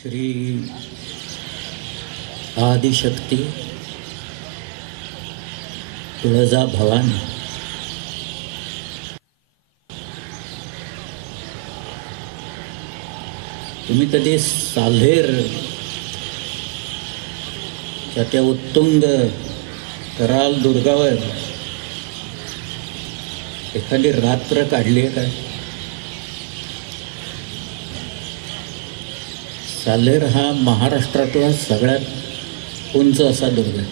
श्री आदिशक्ती तुळजा भवानी तुम्ही कधी साल्हेर त्या उत्तुंग कराल दुर्गावर एखादी रात्र काढली आहे काय? साल्हेर हा महाराष्ट्रातला सगळ्यात उंच असा दुर्ग आहे.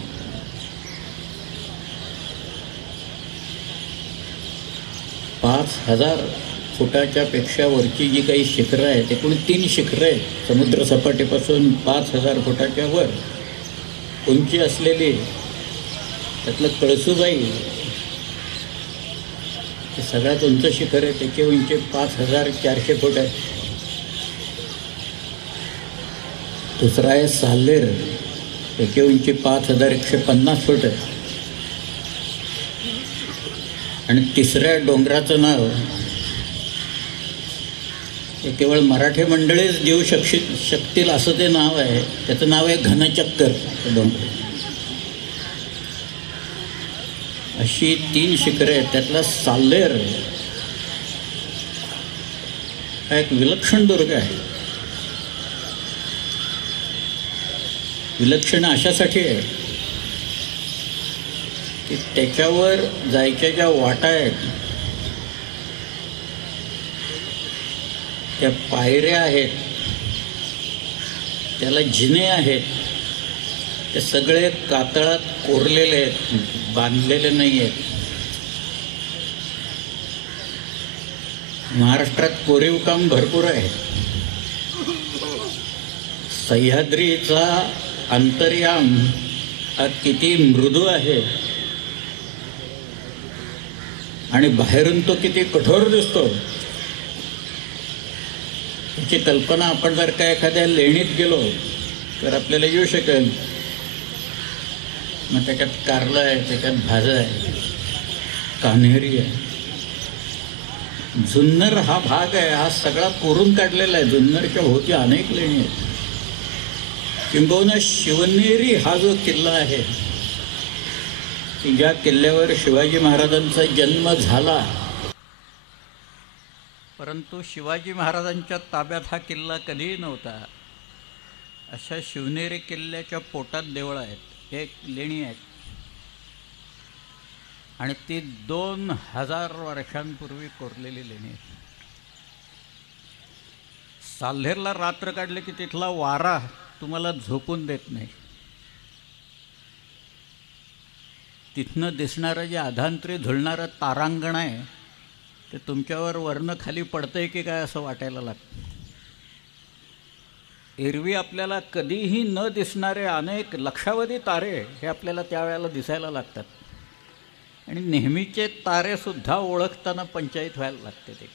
पाच हजार फुटाच्या पेक्षा वरची जी काही शिखरं आहेत, एकूण 3 शिखरं आहेत समुद्र सपाटीपासून 5000 फुटाच्या वर उंची असलेली. त्यातलं कळसूबाई हे सगळ्यात उंच शिखर आहे, त्याची उंची 5400 फूट आहे. दुसरा आहे साल्हेर, त्याची उंची 5150 फूट आहे. आणि तिसऱ्या डोंगराचं नाव हे केवळ मराठी मंडळीच देऊ शकतील असं ते नाव आहे. त्याचं नाव आहे घनचक्कर डोंगर. अशी 3 शिखरे आहेत. त्यातला साल्हेर हा एक विलक्षण दुर्ग आहे. विलक्षण अशासाठी आहे की त्याच्यावर जायच्या ज्या वाटा आहेत, त्या पायऱ्या आहेत, त्याला जिने आहेत, ते सगळे कातळात कोरलेले आहेत, बांधलेले नाही आहेत. महाराष्ट्रात कोरीव काम भरपूर आहे. सह्याद्रीचा अंतर्याम हा किती मृदू आहे आणि बाहेरून तो किती कठोर दिसतो याची कल्पना आपण जर का एखाद्या लेणीत गेलो तर आपल्याला येऊ शकेल. मग त्याच्यात कारलं आहे, त्याच्यात भाजं आहे, कान्हेरी आहे. जुन्नर हा भाग आहे, हा सगळा कोरून काढलेला आहे. जुन्नरच्या भोवती अनेक लेणी आहेत. किंबहुना शिवनेरी हा जो किल्ला आहे की ज्या किल्ल्यावर शिवाजी महाराजांचा जन्म झाला, परंतु शिवाजी महाराजांच्या ताब्यात हा किल्ला कधीही नव्हता, अशा शिवनेरी किल्ल्याच्या पोटात देवळं आहेत, एक लेणी आहेत. आणि ती 2000 वर्षांपूर्वी कोरलेली लेणी आहे. साल्हेरला रात्र काढले की तिथला वारा तुम्हाला झोपून देत नाही. तिथनं दिसणारं जे अधांतरी झुलणारं तारांगण आहे ते तुमच्यावर वरनं खाली पडतंय की काय असं वाटायला लागतं. एरवी आपल्याला कधीही न दिसणारे अनेक लक्षावधी तारे हे आपल्याला त्यावेळेला दिसायला लागतात. आणि नेहमीचे तारेसुद्धा ओळखताना पंचायत व्हायला लागते. ते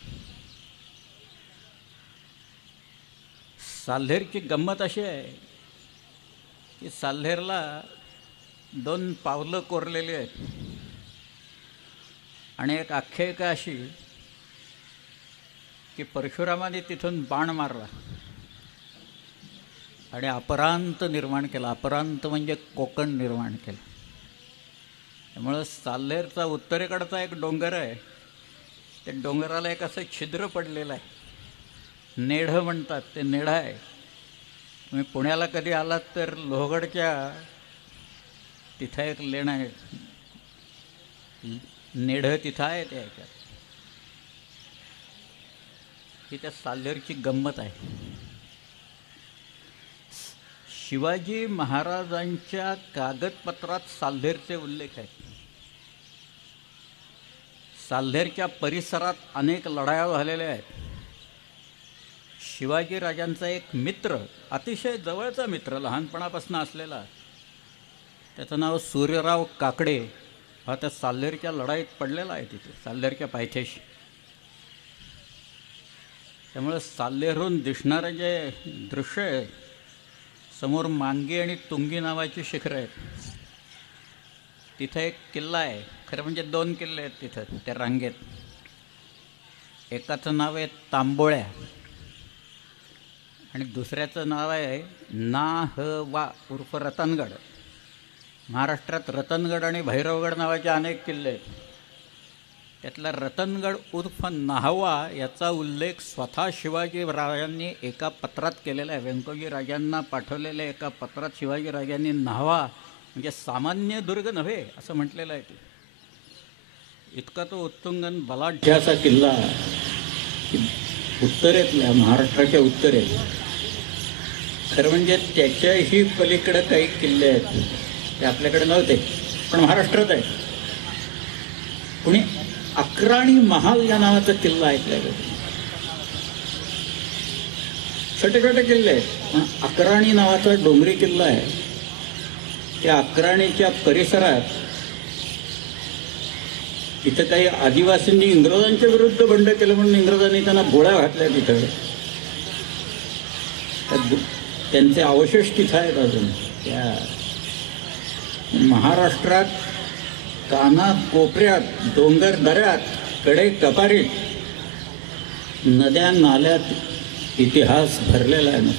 साल्हेरची गंमत अशी आहे की साल्हेरला 2 पावलं कोरलेली आहेत आणि एक आख्यायिका अशी की परशुरामाने तिथून बाण मारला आणि अपरांत निर्माण केला. अपरांत म्हणजे कोकण निर्माण केलं. त्यामुळं साल्हेरचा उत्तरेकडचा एक डोंगर आहे, त्या डोंगराला एक असं छिद्र पडलेलं आहे, नेढं म्हणतात. ते नेढं आहे. तुम्ही पुण्याला कधी आलात तर लोहगडच्या तिथं एक लेणं आहे, नेढं तिथं आहे. त्या ह्याच्यात ही त्या साल्हेरची गंमत आहे. शिवाजी महाराजांच्या कागदपत्रात साल्हेरचे उल्लेख आहेत. साल्हेरच्या परिसरात अनेक लढाया झालेल्या आहेत. शिवाजीराजांचा एक मित्र, अतिशय जवळचा मित्र, लहानपणापासून असलेला, त्याचं नाव सूर्यराव काकडे, हा त्या साल्हेरच्या लढाईत पडलेला आहे तिथे साल्हेरच्या पायथ्याशी. त्यामुळे साल्हेरहून दिसणारं जे दृश्य आहे, समोर मांगी आणि तुंगी नावाची शिखरं आहेत. तिथं एक किल्ला आहे, खरं म्हणजे 2 किल्ले आहेत तिथं त्या रांगेत. एकाचं नाव आहे तांबोळ्या आणि दुसऱ्याचं नाव आहे ना ह वा उर्फ रतनगड. महाराष्ट्रात रतनगड आणि भैरवगड नावाचे अनेक किल्ले आहेत. त्यातला रतनगड उर्फ नाहवा याचा उल्लेख स्वतः शिवाजीराजांनी एका पत्रात केलेला आहे. व्यंकोजी राजांना पाठवलेल्या एका पत्रात शिवाजीराजांनी नाहवा म्हणजे सामान्य दुर्ग नव्हे असं म्हटलेलं आहे. ते इतका तो उत्तुंगन बलाढ्य असा किल्ला उत्तरेतल्या महाराष्ट्राच्या उत्तरेत. खरं म्हणजे त्याच्याही पलीकडं काही किल्ले आहेत ते आपल्याकडे नव्हते पण महाराष्ट्रात आहे. कुणी अक्राणी महाल या नावाचा किल्ला ऐकलाय? छोटे छोटे किल्ले आहेत पण अक्राणी नावाचा डोंगरी किल्ला आहे. त्या अक्राणीच्या परिसरात तिथं काही आदिवासींनी इंग्रजांच्या विरुद्ध बंड केलं म्हणून इंग्रजांनी त्यांना गोळ्या घातल्या. तिथं त्यांचे अवशेष तिथं आहेत अजून. त्या महाराष्ट्रात कानात कोपऱ्यात डोंगर दऱ्यात कडे कपारीत नद्या नाल्यात इतिहास भरलेला आहे ना.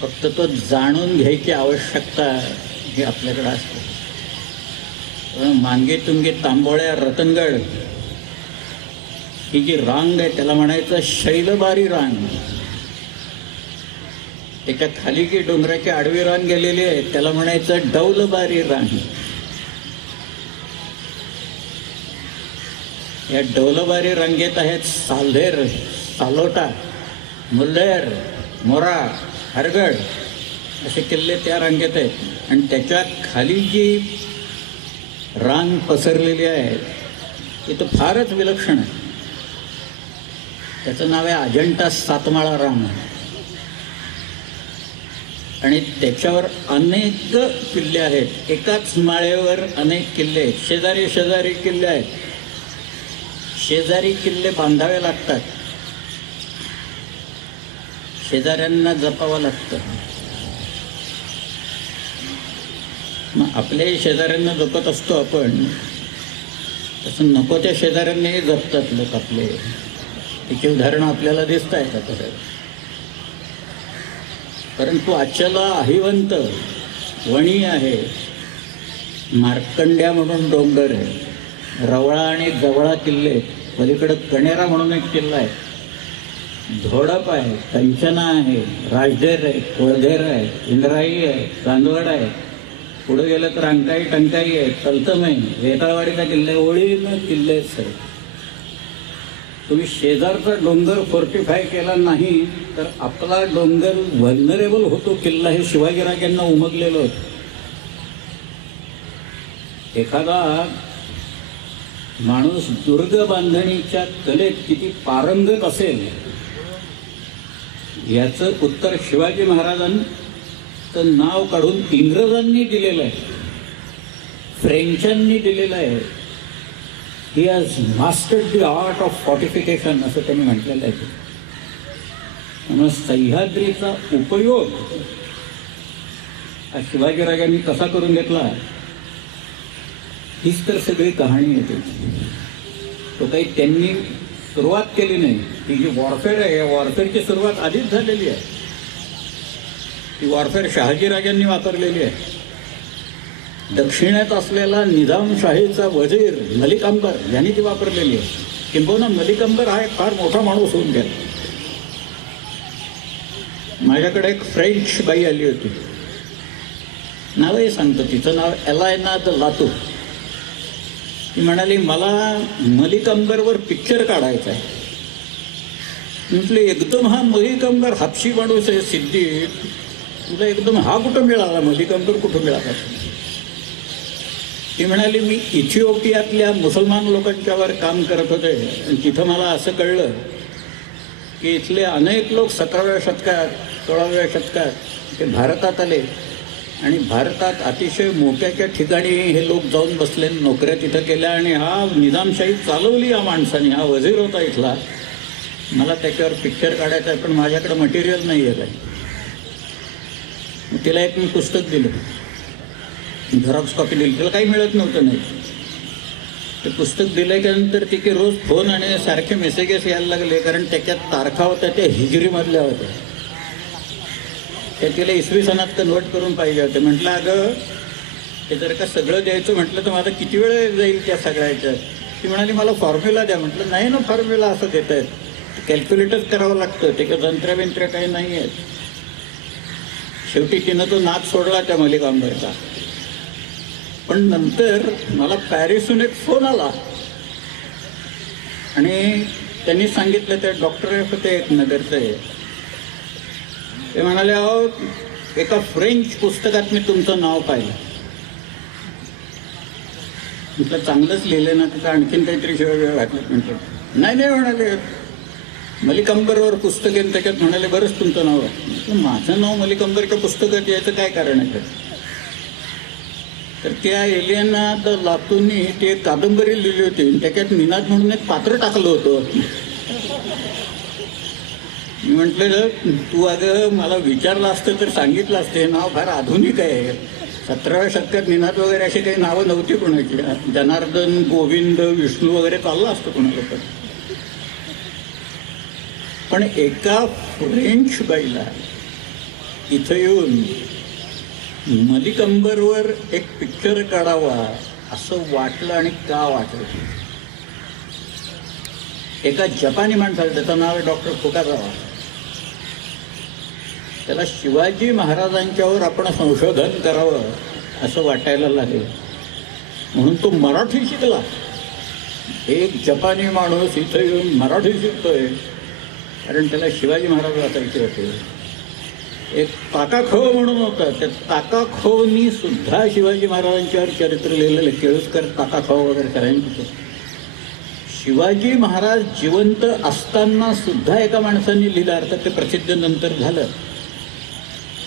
फक्त तो जाणून घ्यायची आवश्यकता ही आपल्याकडे असते. मांगे तुंगे तांबोळ्या रतनगड ही जी रांग आहे त्याला म्हणायचं शैलबारी रांग. त्याच्या खाली जी डोंगराची आडवी रांग गेलेली आहे त्याला म्हणायचं डौलबारी रांग. या डौलबारी रांगेत आहेत साल्हेर, सालोटा, मुल्हेर, मोरा, हरगड असे किल्ले त्या रांगेत आहेत. आणि त्याच्या खाली जी रांग पसरलेली आहे ती तर फारच विलक्षण आहे. त्याचं नाव आहे अजंठा सातमाळा रांग. आणि त्याच्यावर अनेक किल्ले आहेत. एकाच माळेवर अनेक किल्ले आहेत. शेजारी शेजारी किल्ले आहेत. शेजारी किल्ले बांधावे लागतात. शेजाऱ्यांना जपावं लागतं. मग आपल्याही शेजाऱ्यांना जपत असतो आपण तसं नको त्या शेजाऱ्यांनाही जपतात लोक आपले. त्याची उदाहरणं आपल्याला दिसत आहेत आता. परंतु अचला अहिवंत वणी आहे. मार्कंड्या म्हणून डोंगर आहे. रवळा आणि जवळा किल्ले. पलीकडं कणेरा म्हणून एक किल्ला आहे. धोडप आहे, कंचना आहे, राजधेर आहे, कोळधेर आहे, इंद्राई आहे, चांदवड आहे. पुढे गेलं तर अंकाई टंकाई आहे, तलतम आहे, वेताळवाडीचा किल्ला आहे. ओळीनं किल्लेच आहे. तुम्ही शेजारचा डोंगर फोर्टिफाय केला नाही तर आपला डोंगर व्हल्नरेबल होतो किल्ला. हे शिवाजीराजांना उमगलेलं होतं. एखादा माणूस दुर्ग बांधणीच्या कलेत किती पारंगत असेल याचं उत्तर शिवाजी महाराजांचं नाव काढून इंग्रजांनी दिलेलं आहे, फ्रेंचांनी दिलेलं आहे. He has mastered the art of फॉर्टिफिकेशन असं त्यांनी म्हटलेलं आहे. त्यामुळे सह्याद्रीचा उपयोग हा शिवाजीराजांनी कसा करून घेतला हीच तर सगळी कहाणी येते. तो काही त्यांनी सुरुवात केली नाही. ही जी वॉरफेअर आहे या वॉरफेअरची सुरुवात आधीच झालेली आहे. ती वॉरफेअर शहाजीराजांनी वापरलेली आहे. दक्षिणेत असलेला निजामशाहीचा वजीर मलिक अंबर यांनी ती वापरलेली आहे. किंबहुना मलिक अंबर हा एक फार मोठा माणूस होऊन गेला. माझ्याकडे एक फ्रेंच बाई आली होती. नावही सांगतो तिचं नाव एलायना द लातू. ती म्हणाली मला मलिक अंबरवर पिक्चर काढायचा आहे. म्हटलं एकदम हा मलिक अंबर हापशी माणूस आहे सिद्धी, तुला एकदम हा कुठं मिळाला, मलिक अंबर कुठं मिळाला? ती म्हणाली मी इथिओपियातल्या मुसलमान लोकांच्यावर काम करत होते आणि तिथं मला असं कळलं की इथले अनेक लोक 17व्या शतकात 16व्या शतकात ते भारतात आले आणि भारतात अतिशय मोक्याच्या ठिकाणी हे लोक जाऊन बसले, नोकऱ्या तिथं केल्या आणि हा निजामशाही चालवली या माणसाने. हा वजीर होता इथला. मला त्याच्यावर पिक्चर काढायचं आहे पण माझ्याकडे मटेरियल नाही आहे काही. तिला एक मी पुस्तक दिलं, झेरॉक्स कॉपी दिली. तिला काही मिळत नव्हतं. नाही ते पुस्तक दिल्यानंतर तिथे रोज फोन आणि सारखे मेसेजेस यायला लागले, कारण त्याच्यात तारखा होत्या त्या हिजरीमधल्या होत्या. त्या तिला इसवी सणात कन्वर्ट करून पाहिजे होते. म्हटलं अगं ते जर का सगळं द्यायचं म्हटलं तर माझा किती वेळ जाईल त्या सगळ्याच्यात. ती म्हणाली मला फॉर्म्युला द्या. म्हटलं नाही ना, फॉर्म्युला असं देत आहेत, कॅल्क्युलेटच करावं लागतं, ते का जंत्रबिंत्र काही नाही आहेत. शेवटी तिनं तो नाच सोडला त्या मलिकांबरचा. पण नंतर मला पॅरिसहून एक फोन आला आणि त्यांनी सांगितलं, ते डॉक्टर होते एक नगरचे, ते म्हणाले अहो एका फ्रेंच पुस्तकात मी तुमचं नाव पाहिलं. म्हटलं चांगलंच लिहिलं ना, तिथं आणखीन काहीतरी शिवाय वेळ घातलं. म्हटलं नाही नाही म्हणाले, मलिकांबरवर पुस्तक आहे त्याच्यात. म्हणाले बरंच तुमचं नाव आहे. म्हटलं माझं नाव मलिकांबरच्या पुस्तकात यायचं काय कारण आहे? तर त्या एलियाना द लातूंनी ती एक कादंबरी लिहिली होती, त्याच्यात निनाद म्हणून एक पात्र टाकलं होतं. मी म्हटलं तू अगं मला विचारलं असतं तर सांगितलं असतं, हे नाव फार आधुनिक आहे. 17व्या शतकात निनाद वगैरे अशी काही नावं नव्हती कोणाची. जनार्दन, गोविंद, विष्णू वगैरे चाललं असतं कोणाला तर. पण एका फ्रेंच बाईला इथं येऊन मलिकांबरवर एक पिक्चर काढावा असं वाटलं. आणि का वाटलं? एका जपानी माणसाला, त्याचं नाव आहे डॉक्टर फुकारावा, त्याला शिवाजी महाराजांच्यावर आपण संशोधन करावं असं वाटायला लागलं. म्हणून तो मराठी शिकला. एक जपानी माणूस इथं येऊन मराठी शिकतोय, कारण त्याला शिवाजी महाराज वाचायचे होते. एक ताकाखोव म्हणून होता, त्या ताकाखोवनी सुद्धा शिवाजी महाराजांच्यावर चरित्र लिहिलेलं. केळुसकर ताकाखोव वगैरे करायचं. शिवाजी महाराज जिवंत असताना सुद्धा एका माणसाने लिहिलं, अर्थात ते प्रसिद्ध नंतर झालं.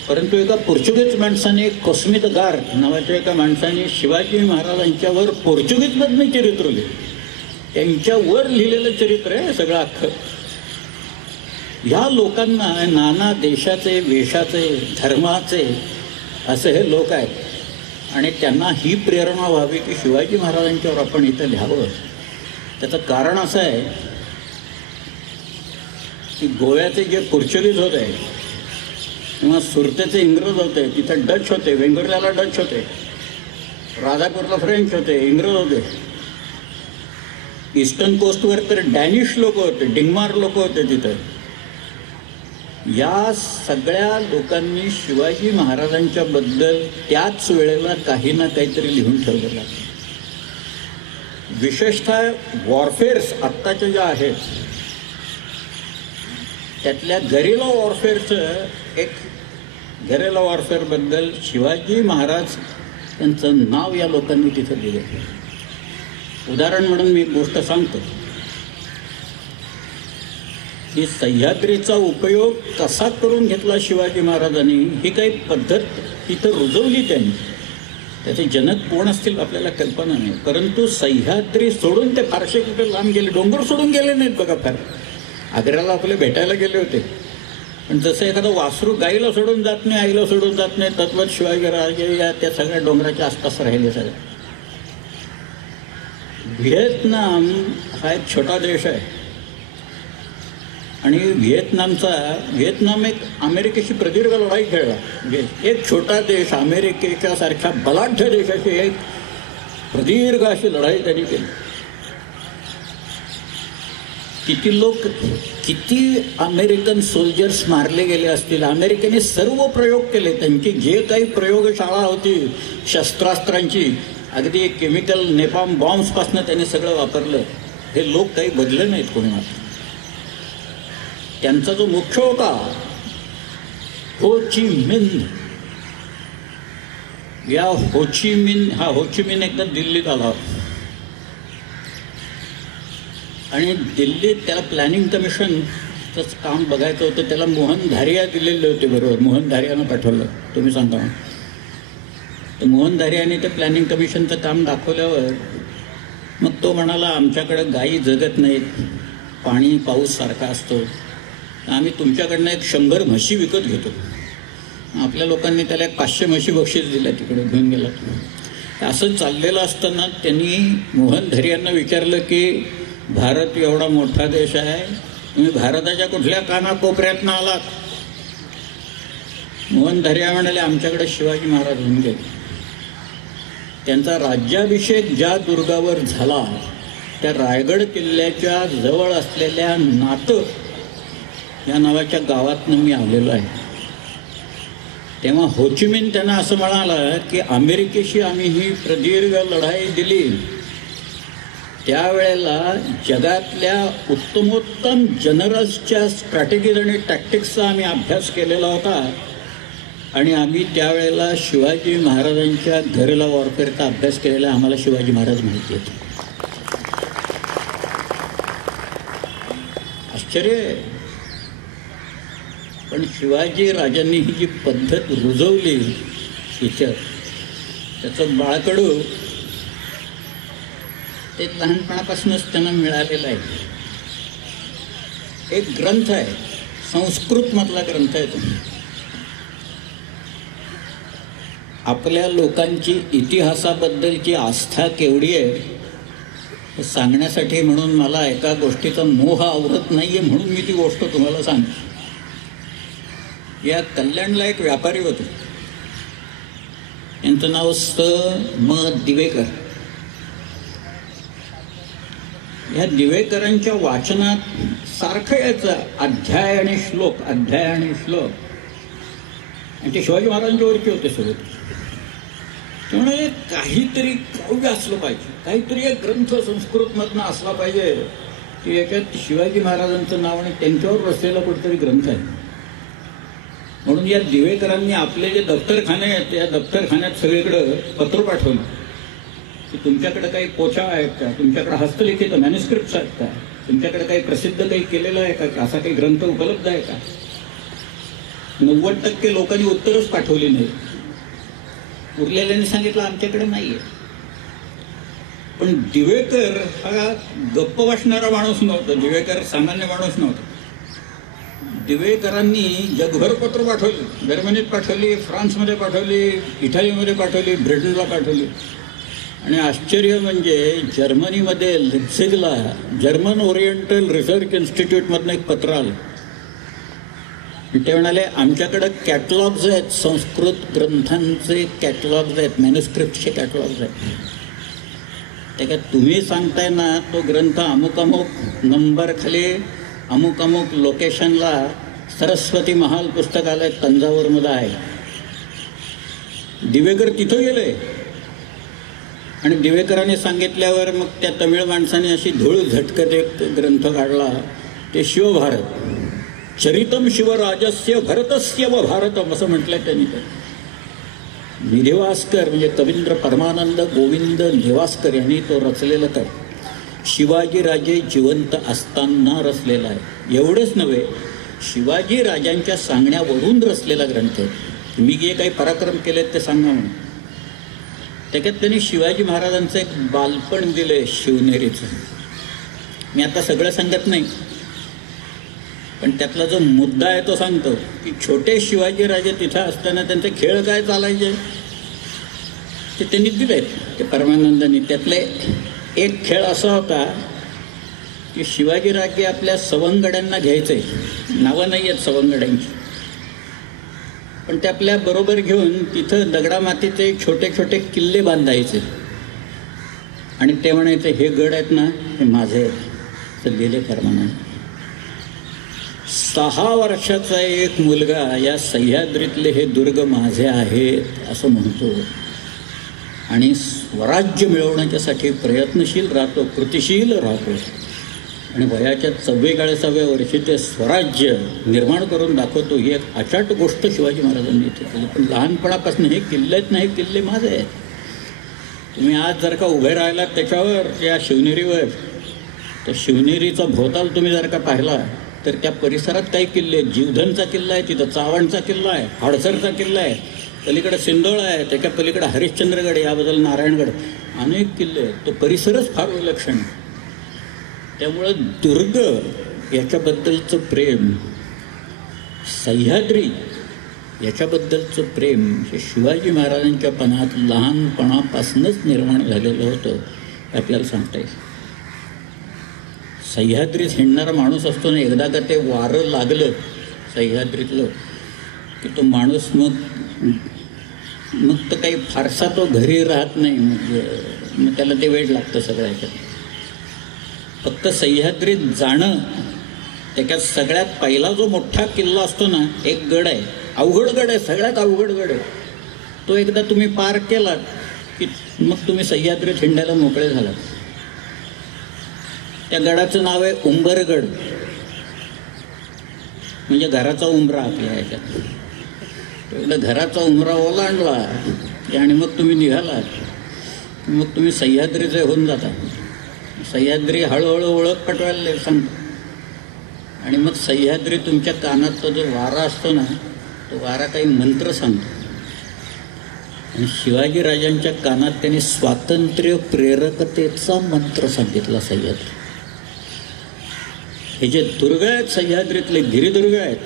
परंतु एका पोर्चुगीज माणसाने, कोस्मित गार नावाच्या एका माणसाने शिवाजी महाराजांच्यावर पोर्चुगीजमधनं चरित्र लिहिलं. त्यांच्यावर लिहिलेलं चरित्र आहे सगळं अख्खं. ह्या लोकांना नाना देशाचे, वेशाचे, धर्माचे असे हे लोक आहेत आणि त्यांना ही प्रेरणा व्हावी की शिवाजी महाराजांच्यावर आपण इथं लिहावं. त्याचं कारण असं आहे की गोव्याचे जे पोर्चुगीज होते किंवा सुरतेचे इंग्रज होते, तिथं डच होते, वेंगुर्ल्याला डच होते, राजापूरला फ्रेंच होते, इंग्रज होते. ईस्टर्न कोस्टवर तर डॅनिश लोक होते, डिंगमार लोक होते तिथं. या सगळ्या लोकांनी शिवाजी महाराजांच्या बद्दल त्याच वेळेला काही ना काहीतरी लिहून ठेवलेलं आहे. विशेषतः वॉरफेअर्स आत्ताच्या ज्या आहेत त्यातल्या गेरिला वॉरफेअरचं, एक गेरिला वॉरफेअरबद्दल शिवाजी महाराज यांचं नाव या लोकांनी तिथं दिलं. उदाहरण म्हणून मी एक गोष्ट सांगतो की सह्याद्रीचा उपयोग कसा करून घेतला शिवाजी महाराजांनी, ही काही पद्धत तिथं रुजवली त्यांनी. त्याचे जनक कोण असतील आपल्याला कल्पना नाही, परंतु सह्याद्री सोडून ते फारसे कुठे लांब गेले, डोंगर सोडून गेले नाहीत बघा. फार आग्र्याला आपले भेटायला गेले होते, पण जसं एखादं वासरू गाईला सोडून जात नाही, आईला सोडून जात नाही, तत्वत शिवाजी राजे या त्या सगळ्या डोंगराच्या आसपास राहिले सगळे. व्हिएतनाम हा एक छोटा देश आहे आणि व्हिएतनाम एक अमेरिकेशी प्रदीर्घ लढाई खेळला. म्हणजे एक छोटा देश अमेरिकेच्या सारख्या बलाढ्य देशाची एक प्रदीर्घ अशी लढाई त्यांनी केली. किती लोक, किती अमेरिकन सोल्जर्स मारले गेले असतील. अमेरिकेने सर्व प्रयोग केले, त्यांची जे काही प्रयोगशाळा होती शस्त्रास्त्रांची, अगदी केमिकल नेपाम बॉम्ब्सपासून त्यांनी सगळं वापरलं. हे लोक काही बदले नाहीत कोणी मात्र. त्यांचा जो मुख्य होता हो ची मिन्ह, या हो ची मिन्ह एकदा दिल्लीत आला आणि दिल्लीत त्याला प्लॅनिंग कमिशनचं काम बघायचं होतं. त्याला मोहन धारिया दिलेले होते बरोबर, मोहन धारियानं पाठवलं, तुम्ही सांगा. तर मोहन धारियाने ते प्लॅनिंग कमिशनचं काम दाखवल्यावर मग तो म्हणाला आमच्याकडे गायी जगत नाहीत, पाणी पाऊस सारखा असतो, आम्ही तुमच्याकडनं एक 100 म्हशी विकत घेतो. आपल्या लोकांनी त्याला एक 500 म्हशी बक्षीस दिल्या, तिकडे घेऊन गेला. असं चाललेलं असताना त्यांनी मोहन धर्यांना विचारलं की भारत एवढा मोठा देश आहे, तुम्ही भारताच्या कुठल्या कानाकोपऱ्यातनं आलात? मोहन धर्या म्हणाले, आमच्याकडे शिवाजी महाराज होऊन गेले. त्यांचा राज्याभिषेक ज्या दुर्गावर झाला त्या रायगड किल्ल्याच्या जवळ असलेल्या नातं या नावाच्या गावातनं मी आलेलो आहे. तेव्हा होचिमिन त्यांना असं म्हणाला की अमेरिकेशी आम्ही ही प्रदीर्घ लढाई दिली, त्यावेळेला जगातल्या उत्तमोत्तम जनरल्सच्या स्ट्रॅटेजीज आणि टॅक्टिक्सचा आम्ही अभ्यास केलेला होता आणि आम्ही त्यावेळेला शिवाजी महाराजांच्या घरेला वॉरफेअरचा अभ्यास केलेला, आम्हाला शिवाजी महाराज माहिती आहेत. आश्चर्य आहे. पण शिवाजी राजांनी ही जी पद्धत रुजवली हिच्यात, त्याचं बाळकडू ते लहानपणापासूनच त्यांना मिळालेलं आहे. एक ग्रंथ आहे, संस्कृतमधला ग्रंथ आहे तो. आपल्या लोकांची इतिहासाबद्दलची आस्था केवढी आहे हे सांगण्यासाठी, म्हणून मला एका गोष्टीचा मोह आवरत नाहीये म्हणून मी ती गोष्ट तुम्हाला सांगतो. या कल्याणला एक व्यापारी होते, यांचं नाव म दिवेकर. ह्या दिवेकरांच्या वाचनात सारखं यायचं अध्याय आणि श्लोक, अध्याय आणि श्लोक. आणि ते शिवाजी महाराजांच्या ओळखी होते सोबत. त्यामुळे काहीतरी काव्य असलं पाहिजे, काहीतरी एक ग्रंथ संस्कृतमधनं असला पाहिजे की याच्यात शिवाजी महाराजांचं नाव आणि त्यांच्यावर रचलेला कुठेतरी ग्रंथ आहे. म्हणून या दिवेकरांनी आपले जे दफ्तरखाने आहेत त्या दफ्तरखान्यात सगळीकडं पत्र पाठवलं की तुमच्याकडे काही पोछा आहेत का, तुमच्याकडे हस्तलिखित मॅन्युस्क्रिप्ट्स आहेत का, तुमच्याकडे काही प्रसिद्ध काही केलेलं आहे का, असा काही ग्रंथ उपलब्ध आहे का. 90% लोकांनी उत्तरच पाठवली नाही. उरलेल्यांनी सांगितलं आमच्याकडे नाहीये. पण दिवेकर हा गप्प बसणारा माणूस नव्हता. दिवेकर सामान्य माणूस नव्हता. दिवेकरांनी जगभर पत्र पाठवली, जर्मनीत पाठवली, फ्रान्समध्ये पाठवली, इटालीमध्ये पाठवली, ब्रिटनला पाठवली. आणि आश्चर्य म्हणजे जर्मनीमध्ये लिप्झिगला जर्मन ओरिएंटल रिसर्च इन्स्टिट्यूटमधनं एक पत्र आलं. ते म्हणाले आमच्याकडे कॅटलॉग्स आहेत, संस्कृत ग्रंथांचे कॅटलॉग्स आहेत, मॅन्युस्क्रिप्टचे कॅटलॉग्स आहेत. त्याच्यात तुम्ही सांगताय ना तो ग्रंथ अमुक अमुक नंबर खाली अमुक अमुक लोकेशनला सरस्वती महाल पुस्तकालय तंजावरमध्ये आहे. दिवेकर तिथं गेले आणि दिवेकरांनी सांगितल्यावर मग त्या तमिळ माणसाने अशी धूळ झटकत एक ग्रंथ काढला, ते शिवभारत, चरितम शिवराजस्य भरतस्य व भारतम असं म्हटलंय त्यांनी. निवासकर म्हणजे कवींद्र परमानंद गोविंद निवासकर यांनी तो रचलेला तर शिवाजी राजे जिवंत असताना रचलेला आहे. एवढंच नव्हे, शिवाजी राजांच्या सांगण्यावरून रचलेला ग्रंथ. मी जे काही पराक्रम केलेत ते सांगा म्हणून. त्याच्यात त्यांनी शिवाजी महाराजांचं एक बालपण दिलंय शिवनेरीचं. मी आता सगळं सांगत नाही, पण त्यातला जो मुद्दा आहे तो सांगतो की छोटे शिवाजी राजे तिथं असताना त्यांचे खेळ काय चालायचे ते त्यांनी दिलेत ते परमानंदांनी. त्यातले एक खेळ असा होता की शिवाजी राजे आपल्या सवंगड्यांना घ्यायचे, नावं नाही आहेत सवंगड्यांची, पण ते आपल्या बरोबर घेऊन तिथं दगडामातीचे छोटे छोटे किल्ले बांधायचे आणि ते म्हणायचे हे गड आहेत ना हे माझे आहेत. तर दिले परमानंद. 6 वर्षाचा एक मुलगा या सह्याद्रीतले हे दुर्ग माझे आहेत असं म्हणतो आणि स्वराज्य मिळवण्याच्यासाठी प्रयत्नशील राहतो, कृतिशील राहतो आणि वयाच्या 44व्या वर्षी ते स्वराज्य निर्माण करून दाखवतो. ही एक अचाट गोष्ट शिवाजी महाराजांनी इथे केली. पण लहानपणापासून हे किल्लेच नाही, किल्ले माझे आहेत. तुम्ही आज जर का उभे राहिलात त्याच्यावर त्या शिवनेरीवर, तर शिवनेरीचा भोवताल तुम्ही जर का पाहिला तर त्या परिसरात काही किल्ले आहेत. जीवधनचा किल्ला आहे, तिथं चावणचा किल्ला आहे, हडसरचा किल्ला आहे, पलीकडे सिंधोळा आहे, त्याच्या पलीकडे हरिश्चंद्रगड, याबद्दल नारायणगड, अनेक किल्ले आहेत. तो परिसरच फार विलक्षण आहे. त्यामुळं दुर्ग याच्याबद्दलचं प्रेम, सह्याद्री याच्याबद्दलचं प्रेम हे शिवाजी महाराजांच्या पणात लहानपणापासूनच निर्माण झालेलं होतं हे आपल्याला सांगता येईल. सह्याद्रीत हिंडणारा माणूस असतो ना, एकदा का ते वारं लागलं सह्याद्रीतलं की तो माणूस मग तर काही फारसा तो घरी राहत नाही. मग त्याला ते वेळ लागतं सगळ्या ह्याच्यात. फक्त सह्याद्रीत जाणं, त्याच्यात सगळ्यात पहिला जो मोठा किल्ला असतो ना, एक गड आहे, अवघड गड आहे, सगळ्यात अवघड गड आहे. तो एकदा तुम्ही पार केलात की मग तुम्ही सह्याद्रीत हिंडायला मोकळे झालात. त्या गडाचं नाव आहे उंबरगड, म्हणजे घराचा उंबरा आपल्या ह्याच्यात. एकदा घराचा उंबरा ओलांडला आणि मग तुम्ही निघालात, मग तुम्ही सह्याद्रीचे होऊन जाता. सह्याद्री हळूहळू ओळख पटवायला सांगतो. आणि मग सह्याद्री तुमच्या कानात तो जो वारा असतो ना, तो वारा काही मंत्र सांगतो. आणि शिवाजी राजांच्या कानात त्यांनी स्वातंत्र्य प्रेरकतेचा मंत्र सांगितला. सह्याद्री हे जे दुर्ग आहेत, सह्याद्रीतले गिरिदुर्ग आहेत,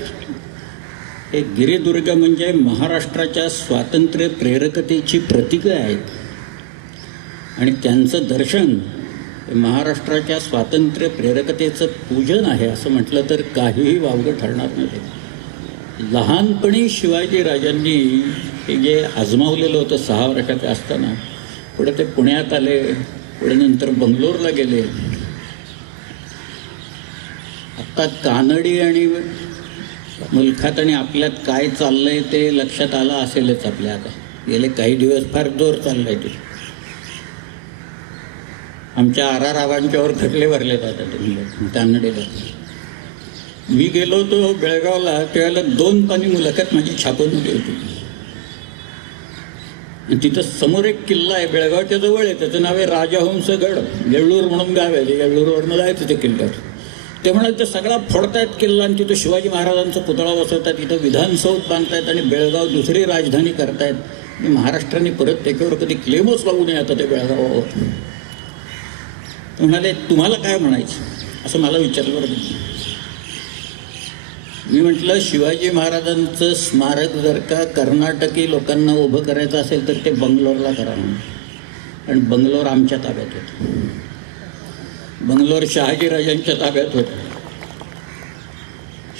हे गिरिदुर्ग म्हणजे महाराष्ट्राच्या स्वातंत्र्य प्रेरकतेची प्रतीकं आहेत. आणि त्यांचं दर्शन महाराष्ट्राच्या स्वातंत्र्य प्रेरकतेचं पूजन आहे असं म्हटलं तर काहीही वावगं ठरणार नाही. लहानपणी शिवाजी राजांनी हे जे आजमावलेलं होतं 6 वर्षाचे असताना, पुढे ते पुण्यात आले, पुढे नंतर बंगलोरला गेले. आत्ता कानडी आणि मुलखात आणि आपल्यात काय चाललंय ते लक्षात आलं असेलच आपल्या. आता गेले काही दिवस फार जोर चाललाय. ते आमच्या आरारावांच्यावर खटले भरले जातात कानडीला. मी गेलो होतो बेळगावला, त्यावेळेला 2 पानी मुलाखत माझी छापून होती. तिथं समोर एक किल्ला आहे, बेळगावच्या जवळ आहे, त्याचं नाव आहे राजहंसगड. येळ्ळूर म्हणून गाव आहे, येळ्ळूरवरनं जायचं ते किल्ल्यात. ते म्हणाले ते सगळा फोडतायत किल्ला आणि तिथं शिवाजी महाराजांचा पुतळा बसवतात, तिथं विधानसौध बांधतायत आणि बेळगाव दुसरी राजधानी करतायत. महाराष्ट्राने परत त्याच्यावर कधी क्लेमच लावू नये आता ते बेळगावावर. म्हणाले तुम्हाला काय म्हणायचं असं मला विचारलं. बरं मी म्हटलं शिवाजी महाराजांचं स्मारक जर का कर्नाटकी लोकांना उभं करायचं असेल तर ते बंगलोरला करा म्हणून. कारण बंगलोर आमच्या ताब्यात होतं, बंगलोर शहाजीराजांच्या ताब्यात होतं.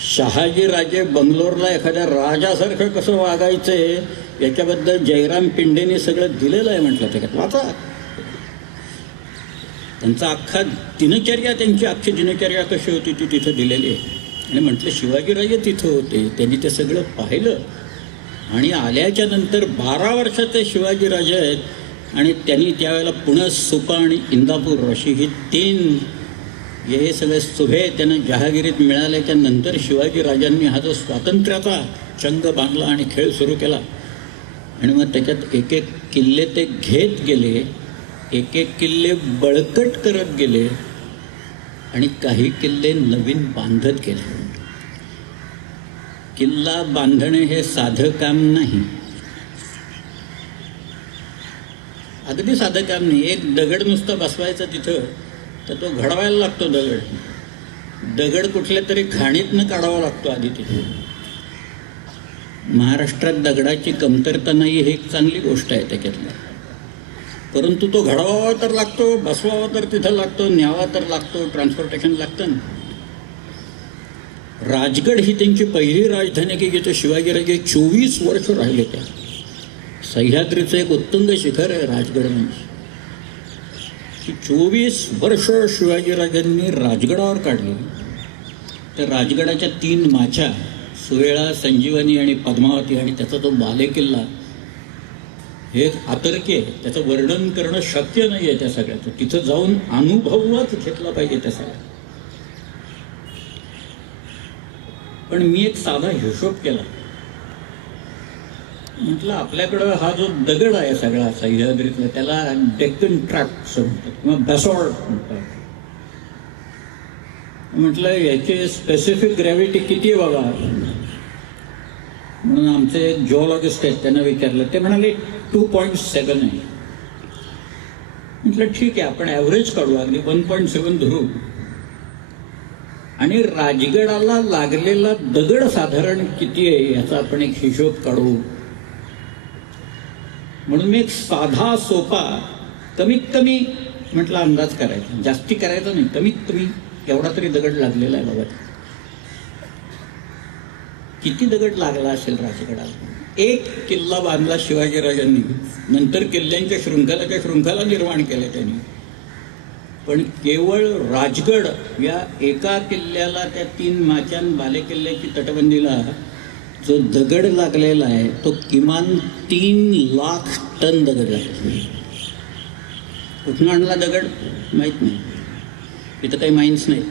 शहाजीराजे बंगलोरला एखाद्या राजासारखं कसं वागायचंय याच्याबद्दल जयराम पिंडेने सगळं दिलेलं आहे म्हटलं. त्याच्यात वाचा. त्यांचा अख्खा दिनचर्या, त्यांची अख्खी दिनचर्या कशी होती ती तिथं दिलेली आहे. आणि म्हटलं शिवाजीराजे तिथं होते, त्यांनी ते सगळं पाहिलं. आणि आल्याच्या नंतर 12 वर्षाचे शिवाजीराजे आहेत आणि त्यांनी त्यावेळेला पुणे, सुपा आणि इंदापूर अशी ही 3 हे सगळे सुभे त्यांना जहागिरीत मिळाल्याच्या नंतर शिवाजीराजांनी हा जो स्वातंत्र्याचा चंग बांधला आणि खेळ सुरू केला. आणि मग त्याच्यात एक एक किल्ले ते घेत गेले, एक एक किल्ले बळकट करत गेले आणि काही किल्ले नवीन बांधत गेले. किल्ला बांधणे हे साधं काम नाही, अगदी साधं काम नाही. एक दगड नुसतं बसवायचा तिथं तर तो घडवायला लागतो. दगड कुठल्या तरी खाणीतनं काढावा लागतो आधी तिथे. महाराष्ट्रात दगडाची कमतरता नाही ही एक चांगली गोष्ट आहे त्याच्यातली. परंतु तो घडवावा तर लागतो, बसवावा तर तिथं लागतो, न्यावा तर लागतो, ट्रान्सपोर्टेशन लागतं ना. राजगड ही त्यांची पहिली राजधानी की जिथे शिवाजीराजे 24 वर्ष राहिले. त्या सह्याद्रीचं एक उत्तुंग शिखर आहे राजगड. म्हणजे 24 वर्ष शिवाजीराजांनी राजगडावर काढली. त्या राजगडाच्या 3 माच्या, सुवेळा, संजीवनी आणि पद्मावती, आणि त्याचा तो बालेकिल्ला हे अतर्क्य आहे. त्याचं वर्णन करणं शक्य नाही आहे त्या सगळ्याचं. तिथं जाऊन अनुभवच घेतला पाहिजे त्या सगळ्या. पण मी एक साधा हिशोब केला. म्हटलं आपल्याकडं हा जो दगड आहे सगळा सह्याद्रीतला त्याला डेक्कन ट्रॅप्स म्हणतात किंवा बॅसॉल्ट म्हणतात. म्हटलं याची स्पेसिफिक ग्रॅव्हिटी किती आहे बघा. म्हणून आमचे जिओलॉजिस्ट आहेत त्यांना विचारलं. ते म्हणाले 2.7 आहे. म्हटलं ठीक आहे आपण ॲव्हरेज काढू, अगदी 1.7 धरू. आणि राजगडाला लागलेला दगड साधारण किती आहे याचा आपण एक हिशोब काढू. म्हणून मी एक साधा सोपा कमीत कमी म्हटलं अंदाज करायचा, जास्ती करायचा नाही, कमीत कमी एवढा तरी दगड लागलेला आहे बाबा. किती दगड लागला असेल राजगडाला? एक किल्ला बांधला शिवाजीराजांनी, नंतर किल्ल्यांच्या शृंखला निर्माण केल्या त्यांनी, पण केवळ राजगड या एका किल्ल्याला, त्या 3 माचान बाले किल्ल्याची तटबंदीला जो दगड लागलेला आहे तो किमान 3 लाख टन दगड लागला. कुठून आणला दगड माहीत नाही, इथं काही माइन्स नाही.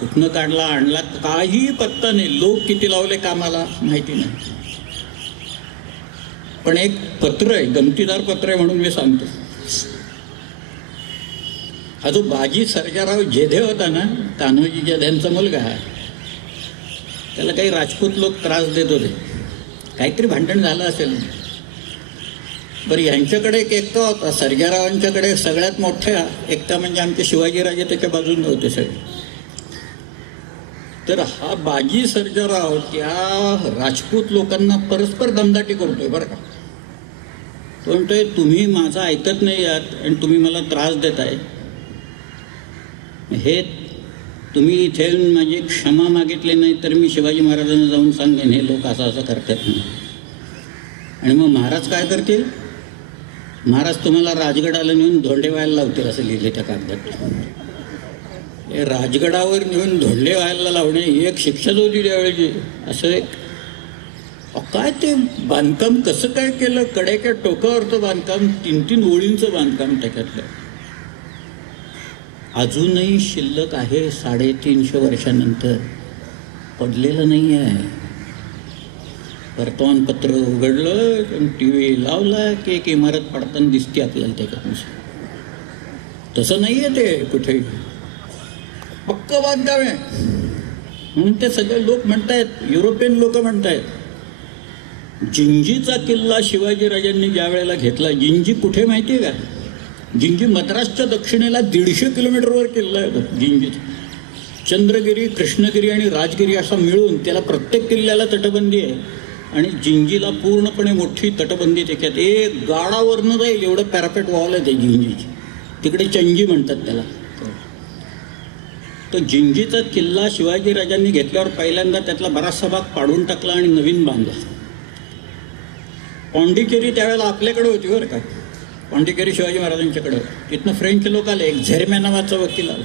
कुठनं काढला, आणला, काही पत्ता नाही. लोक किती लावले कामाला माहिती नाही. पण एक पत्र आहे, गमतीदार पत्र आहे म्हणून मी सांगतो. हा जो बाजी सर्जाराव जेधे होता ना, कान्होजी जेधेंचा मुलगा, त्याला काही राजपूत लोक त्रास देत होते, काहीतरी भांडण झालं असेल. बरं, यांच्याकडे एक एकटा होता, सर्जारावांच्याकडे सगळ्यात मोठ्या एकटा म्हणजे आमचे शिवाजीराजे त्याच्या बाजूने होते सगळे. तर हा बाजी सर्जाराव त्या राजपूत लोकांना परस्पर दमदाटी करतोय बरं का. तो म्हणतोय, तुम्ही माझं ऐकत नाही आहात आणि तुम्ही मला त्रास देताय, हे तुम्ही इथे माझी क्षमा मागितली नाही तर मी शिवाजी महाराजांना जाऊन सांगेन हे लोक असं असं करतात म्हणून. आणि मग महाराज काय करतील? महाराज तुम्हाला राजगडाला नेऊन धोंडे व्हायला लावतील असं लिहिले त्या कागदात. राजगडावर नेऊन धोंडे व्हायला लावणे ही एक शिक्षाच होती त्यावेळेची. असं एक काय ते बांधकाम कसं काय केलं, कड्याच्या टोकावरचं बांधकाम, 3-3 ओळींचं बांधकाम त्याच्यातलं अजूनही शिल्लक आहे. 350 वर्षानंतर पडलेलं नाही आहे. वर्तमानपत्र उघडलं, TV लावला की एक इमारत पडताना दिसते आपल्याला त्याच्यानुसार. तसं नाही आहे ते कुठेही, पक्क बांधकाम आहे. म्हणून ते सगळे लोक म्हणतायत, युरोपियन लोक म्हणतायत, जिंजीचा किल्ला शिवाजीराजांनी ज्या वेळेला घेतला, जिंजी कुठे माहिती आहे का? जिंजी मद्रासच्या दक्षिणेला 150 किलोमीटरवर किल्ला आहे जिंजीचा. चंद्रगिरी, कृष्णगिरी आणि राजगिरी असा मिळून त्याला प्रत्येक किल्ल्याला तटबंदी आहे. आणि जिंजीला पूर्णपणे मोठी तटबंदी त्याच्यात. एक गाडावरनं जाईल एवढं पॅरापेट वॉल आहे ते जिंजीची. तिकडे चंजी म्हणतात त्याला. तो जिंजीचा किल्ला शिवाजीराजांनी घेतल्यावर पहिल्यांदा त्यातला बराचसा भाग पाडून टाकला आणि नवीन बांधला. पॉंडिचेरी त्यावेळेला आपल्याकडे होती बरं का. पॉंडिचेरी शिवाजी महाराजांच्याकडे. तिथनं फ्रेंच लोक आले, एक झेरमॅन नावाचा वकील आला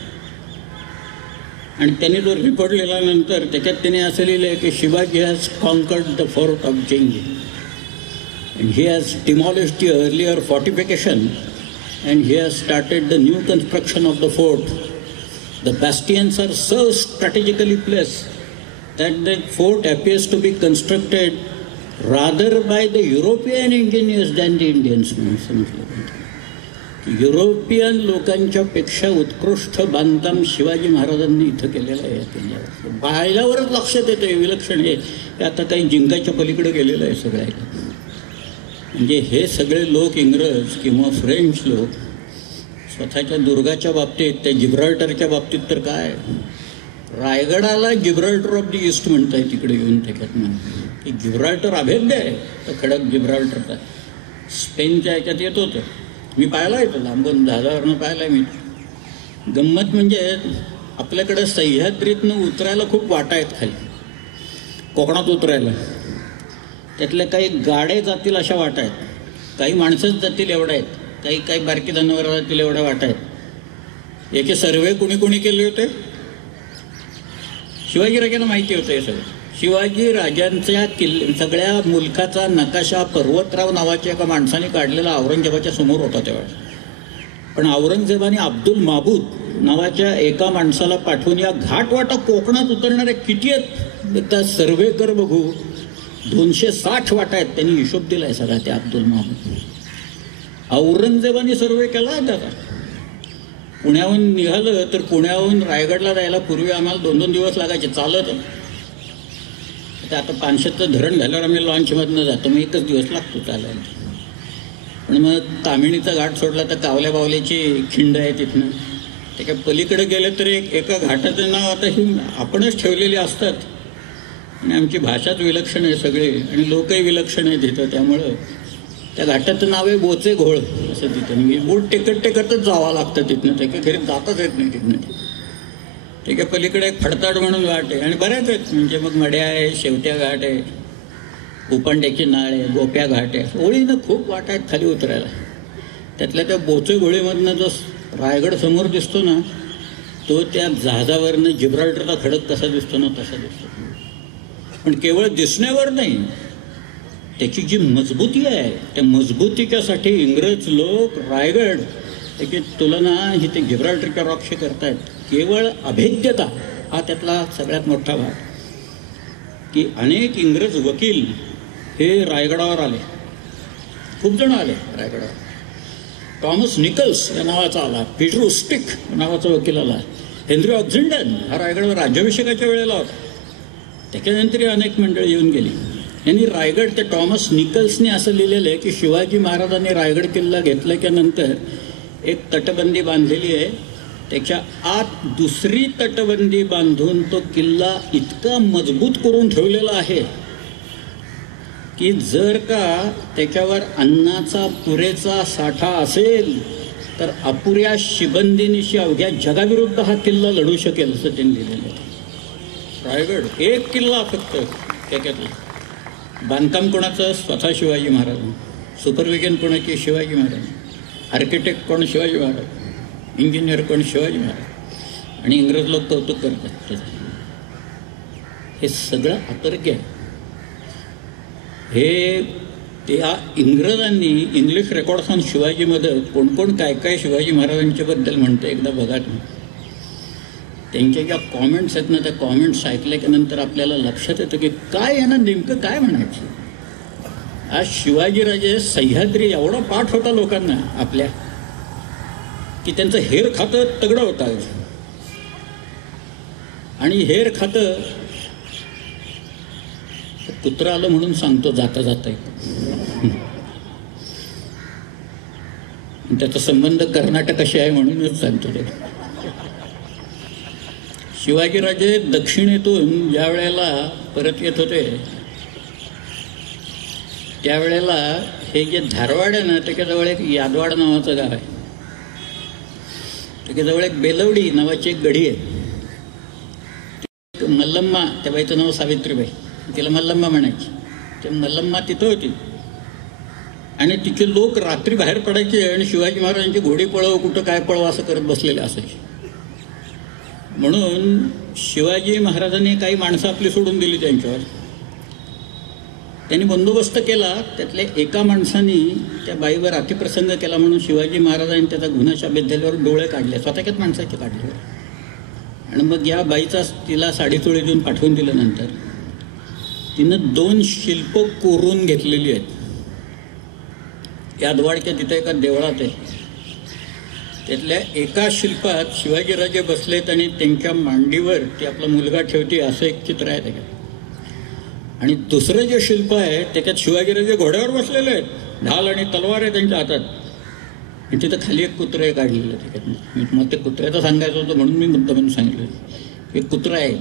आणि त्यांनी जो रिपोर्ट लिहिल्यानंतर त्याच्यात त्याने असं लिहिलं की Shivaji has conquered the fort of Gingee and he has demolished the earlier fortification and he has started the new construction of the fort. The bastions are so strategically placed that the fort appears to be constructed rather by the European engineers than the Indians. European लोकांच्या पेक्षा उत्कृष्ट बांधकाम शिवाजी महाराजांनी इथं केलेलं आहे. किल्ल्यावर बाहेरवरच लक्षात येतं विलक्षण. हे आता काही जिंकाच्या पलीकडे गेलेलं आहे सगळ्याला. म्हणजे हे सगळे लोक, इंग्रज किंवा फ्रेंच लोक, स्वतःच्या दुर्गाच्या बाबतीत, त्या जिब्राल्टरच्या बाबतीत तर काय, रायगडाला जिब्राल्टर ऑफ द ईस्ट म्हणताय तिकडे येऊन. त्याच्यात की जिब्राल्टर अभेद्य आहे तर खडक जिब्राल्टरचा. स्पेनच्या ह्याच्यात येत होतं, मी पाहिला येतो लांबून, जहाजावरनं पाहिला मी. गंमत म्हणजे आपल्याकडं सह्याद्रीतनं उतरायला खूप वाटा आहेत खाली, कोकणात उतरायला. त्यातल्या काही गाड्या जातील अशा वाटा आहेत, काही माणसंच जातील एवढ्या आहेत, काही बारकी जनावरं जातील एवढ्या वाटा आहेत. याचे सर्वे कुणी केले होते? शिवाजीराजांना माहिती होतं हे सगळं. शिवाजी राजांच्या सगळ्या मुलखाचा नकाशा पर्वतराव नावाच्या एका माणसाने काढलेला औरंगजेबाच्या समोर होता त्यावेळेस. पण औरंगजेबाने अब्दुल माबूद नावाच्या एका माणसाला पाठवून या घाटवाटा कोकणात उतरणाऱ्या किती आहेत एकदा सर्वे कर बघू. 260 वाटा आहेत. त्यांनी हिशोब दिलाय सगळा त्या अब्दुल माबूद. औरंगजेबाने सर्वे केला त्याचा. पुण्याहून निघालं तर पुण्याहून रायगडला जायला पूर्वी आम्हाला 2-2 दिवस लागायचे चालत. आता 500चं धरण झाल्यावर आम्ही लॉन्चमधनं जातो, मग 1च दिवस लागतो चालायला. पण मग तामिणीचा घाट सोडला तर कावल्या बावल्याची खिंड आहे तिथनं, त्याच्या पलीकडे गेलं तर एका घाटाचं नाव आता ही आपणच ठेवलेली असतात आणि आमची भाषाच विलक्षण आहे सगळे आणि लोकही विलक्षण आहे तिथं. त्यामुळं त्या घाटाचं नाव आहे बोचे घोळ असं तिथं. म्हणजे बोट टेकतच जावं लागतं तिथनं, त्याच्या घरी जाताच येत नाही तिथनं. त्याच्या पलीकडे एक फडताड म्हणून घाट आहे आणि बऱ्याच आहेत. म्हणजे मग मड्या आहे, शेवट्या घाट आहे, उपांड्याची नाळ आहे, गोप्या घाट आहे. ओळीनं खूप वाट आहेत खाली उतरायला. त्यातल्या त्या बोचे घोळीमधनं जो रायगड समोर दिसतो ना, तो त्या जहाजावरनं जिब्राल्टरचा खडक कसा दिसतो ना तसा दिसतो. पण केवळ दिसण्यावर नाही, त्याची जी मजबूती आहे त्या मजबूतीच्यासाठी इंग्रज लोक रायगड त्याची तुलना ही ते जिब्राल्टरच्या रॉकशी करतायत. केवळ अभेद्यता हा त्यातला सगळ्यात मोठा भाग. की अनेक इंग्रज वकील हे रायगडावर आले, खूप जण आले रायगडावर. टॉमस निकल्स या नावाचा आला, पीटर उस्टिक नावाचा वकील आला, हेनरी ऑक्झिंडन हा रायगडावर राज्याभिषेकाच्या वेळेला होता. त्याच्यानंतरही अनेक मंडळी येऊन गेली. यांनी रायगड, त्या टॉमस निकल्सने असं लिहिलेलं आहे की शिवाजी महाराजांनी रायगड किल्ला घेतल्याच्या नंतर एक तटबंदी बांधलेली आहे, त्याच्या आत दुसरी तटबंदी बांधून तो किल्ला इतका मजबूत करून ठेवलेला आहे की जर का त्याच्यावर अन्नाचा पुरेसा साठा असेल तर अपुऱ्या शिबंदीनिशी अवघ्या जगाविरुद्ध हा किल्ला लढू शकेल असं त्यांनी लिहिलेलं आहे. रायगड एक किल्ला फक्त त्याच्यातला. बांधकाम कोणाचं? स्वतः शिवाजी महाराज. सुपरविजन कोणाची? शिवाजी महाराज. आर्किटेक्ट कोण? शिवाजी महाराज. इंजिनियर कोण? शिवाजी महाराज. आणि इंग्रज लोक कौतुक करतात. हे सगळं अतर्क्य आहे. हे त्या इंग्रजांनी इंग्लिश रेकॉर्ड्स ऑन शिवाजीमध्ये कोण कोण काय काय शिवाजी महाराजांच्याबद्दल म्हणतं एकदा बघा तुम्ही. त्यांच्या ज्या कॉमेंट्स आहेत ना, त्या कॉमेंट्स ऐकल्यानंतर आपल्याला लक्षात येतं की काय यांना नेमकं काय म्हणायचं. आज शिवाजीराजे सह्याद्री एवढा पाठ होता लोकांना आपल्या की त्यांचं हेर खातं तगडं होतं. आणि हेर खातं कुत्रा आलं म्हणून सांगतो जाता जाता. त्याचा संबंध कर्नाटकाशी आहे म्हणूनच सांगतो ते. शिवाजीराजे दक्षिणेतून ज्या वेळेला परत येत होते त्यावेळेला हे जे धारवाड आहे ना, त्याच्याजवळ एक यादवाड नावाचं गाव आहे. त्याच्याजवळ एक बेलवडी नावाची एक गढी आहे. मल्लम्मा, त्या बाईचं नाव सावित्रीबाई, तिला मल्लम्मा म्हणायची. ते मल्लम्मा तिथं होती आणि तिचे लोक रात्री बाहेर पडायचे आणि शिवाजी महाराजांची घोडी पळव, कुठं काय पळव असं करत बसलेले असायचे. म्हणून शिवाजी महाराजांनी काही माणसं आपली सोडून दिली त्यांच्यावर. त्यांनी बंदोबस्त केला. त्यातल्या एका माणसाने त्या बाईवर अतिप्रसंग केला म्हणून शिवाजी महाराजांनी त्याचा गुन्ह्याच्या बेद्यावर डोळे काढले, स्वतःच्याच माणसाचे काढले. आणि मग या बाईचा तिला साडीचोळी देऊन पाठवून दिल्यानंतर तिनं 2 शिल्प कोरून घेतलेली आहेत. यादवाडच्या तिथं एका देवळात आहे. त्यातल्या एका शिल्पात शिवाजीराजे बसलेत आणि त्यांच्या मांडीवर ते आपला मुलगा ठेवते असं एक चित्र आहे त्याच्यात. आणि दुसरं जे शिल्प आहे त्याच्यात शिवाजीराजे घोड्यावर बसलेले आहेत, ढाल आणि तलवार आहे त्यांच्या हातात. आणि तिथं खाली एक कुत्रं आहे काढलेलं त्याच्यात. मग ते कुत्र्याचं सांगायचं होतं म्हणून मी मुद्दा म्हणून सांगितलं. एक कुत्रं आहे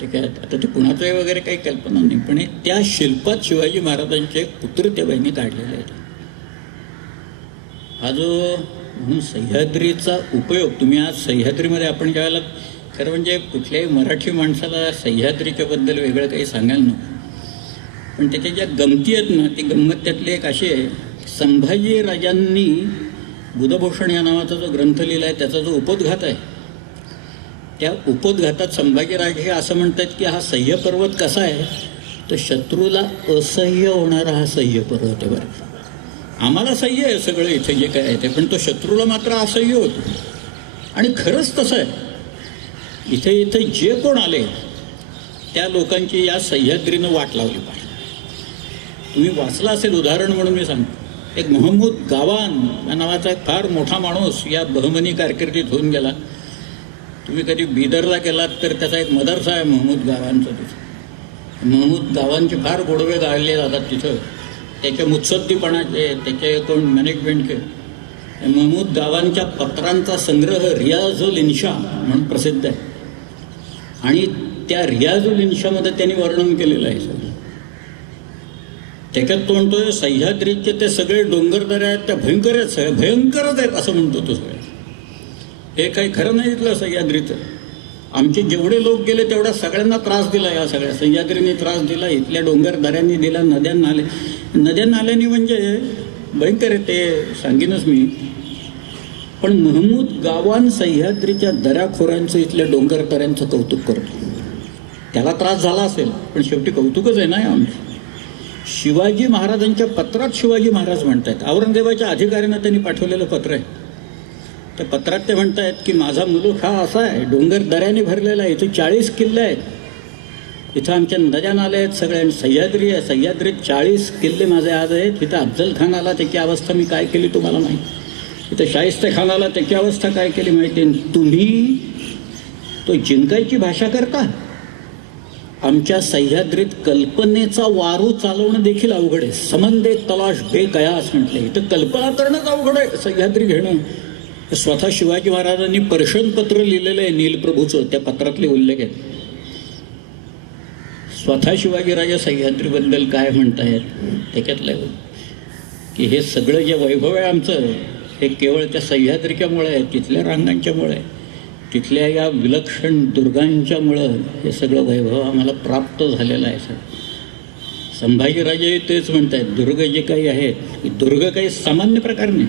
त्याच्यात. आता ते कुणाचं आहे वगैरे काही कल्पना नाही, पण त्या शिल्पात शिवाजी महाराजांचे कुत्रे त्या बाईंनी काढलेले आहेत. हा जो म्हणून सह्याद्रीचा उपयोग, तुम्ही आज सह्याद्रीमध्ये आपण ज्यावेळेला, खरं म्हणजे कुठल्याही मराठी माणसाला सह्याद्रीच्या बद्दल वेगळं काही सांगायला नको, पण त्याच्या ज्या गमती आहेत ना, ती गंमत त्यातली एक अशी आहे. संभाजी राजांनी बुधभूषण या नावाचा जो ग्रंथ लिहिला आहे त्याचा जो उपोद्घात आहे, त्या उपोद्घातात संभाजीराजे हे असं म्हणतात की हा सह्य पर्वत कसा आहे, तर शत्रूला असह्य होणारा हा सह्य पर्वत आहे. बरं, आम्हाला सह्य आहे सगळं इथे जे काय आहे ते, पण तो शत्रूला मात्र असह्य होतो. आणि खरंच तसं आहे. इथे जे कोण आले त्या लोकांची या सह्याद्रीनं वाट लावली पाहिजे. तुम्ही वाचला असेल, उदाहरण म्हणून मी सांगतो. एक महमूद गावान या नावाचा एक फार मोठा माणूस या बहमनी कारकिर्दीत होऊन गेला. तुम्ही कधी बिदरला गेलात तर त्याचा एक मदरसा आहे महमूद गावांचा. तिथं महमूद गावांचे फार गोडवे गाळले जातात तिथं. त्याच्या मुत्सद्दीपणाचे, त्याचे कोण मॅनेजमेंटचे, महमूद गावांच्या पत्रांचा संग्रह रियाजुल इन्शा म्हणून प्रसिद्ध आहे आणि त्या रियाजुल इन्शामध्ये त्यांनी वर्णन केलेलं आहे. त्याच्यात तो म्हणतोय सह्याद्रीचे ते सगळे डोंगरदऱ्या आहेत त्या भयंकरच आहेत असं म्हणतो तो. सगळे हे काही खरं नाही इथलं सह्याद्रीचं. आमचे जेवढे लोक गेले तेवढा सगळ्यांना त्रास दिला. या सगळ्या सह्याद्रीने त्रास दिला, इथल्या डोंगर दऱ्यांनी दिला, नद्या नाल्यांनी म्हणजे भयंकर आहे ते सांगेनच मी. पण महमूद गावान सह्याद्रीच्या दऱ्याखोऱ्यांचं इथल्या डोंगर दऱ्यांचं कौतुक करतो. त्याला त्रास झाला असेल पण शेवटी कौतुकच आहे ना आमचं. शिवाजी महाराजांच्या पत्रात शिवाजी महाराज म्हणतायत, औरंगजेबाच्या अधिकाऱ्यांना त्यांनी पाठवलेलं पत्र आहे. त्या पत्रात ते म्हणतायत की माझा मुलूक हा असा आहे, डोंगर दऱ्याने भरलेला आहे, इथे 40 किल्ले आहेत, इथं आमच्या नद्या नाल्या आहेत सगळ्या, सह्याद्री आहे, सह्याद्रीत 40 किल्ले माझे आज आहेत. इथं अफजल खान आला त्याची अवस्था मी काय केली तुम्हाला माहिती, इथं शाहिस्ते खान आला त्याची अवस्था काय केली माहिती. तुम्ही तो जिंकायची भाषा करता. आमच्या सह्याद्रीत कल्पनेचा वारू चालवणं देखील अवघड आहे. समंदे तलाश बेकयास म्हटले, इथं कल्पना करणंच अवघड आहे सह्याद्री घेणं. स्वतः शिवाजी महाराजांनी पर्शन पत्र लिहिलेलं आहे नीलप्रभूचं, त्या पत्रातले उल्लेख आहेत. स्वतः शिवाजीराजे सह्याद्रीबद्दल काय म्हणतायत त्याच्यातलं की हे सगळं जे वैभव आहे आमचं हे केवळ त्या सह्याद्रीच्यामुळे आहे, तिथल्या रांगांच्यामुळे, तिथल्या या विलक्षण दुर्गांच्यामुळं हे सगळं वैभव आम्हाला प्राप्त झालेलं आहे. संभाजीराजे तेच म्हणतायत, दुर्ग जे काही आहेत दुर्ग काही सामान्य प्रकार नाही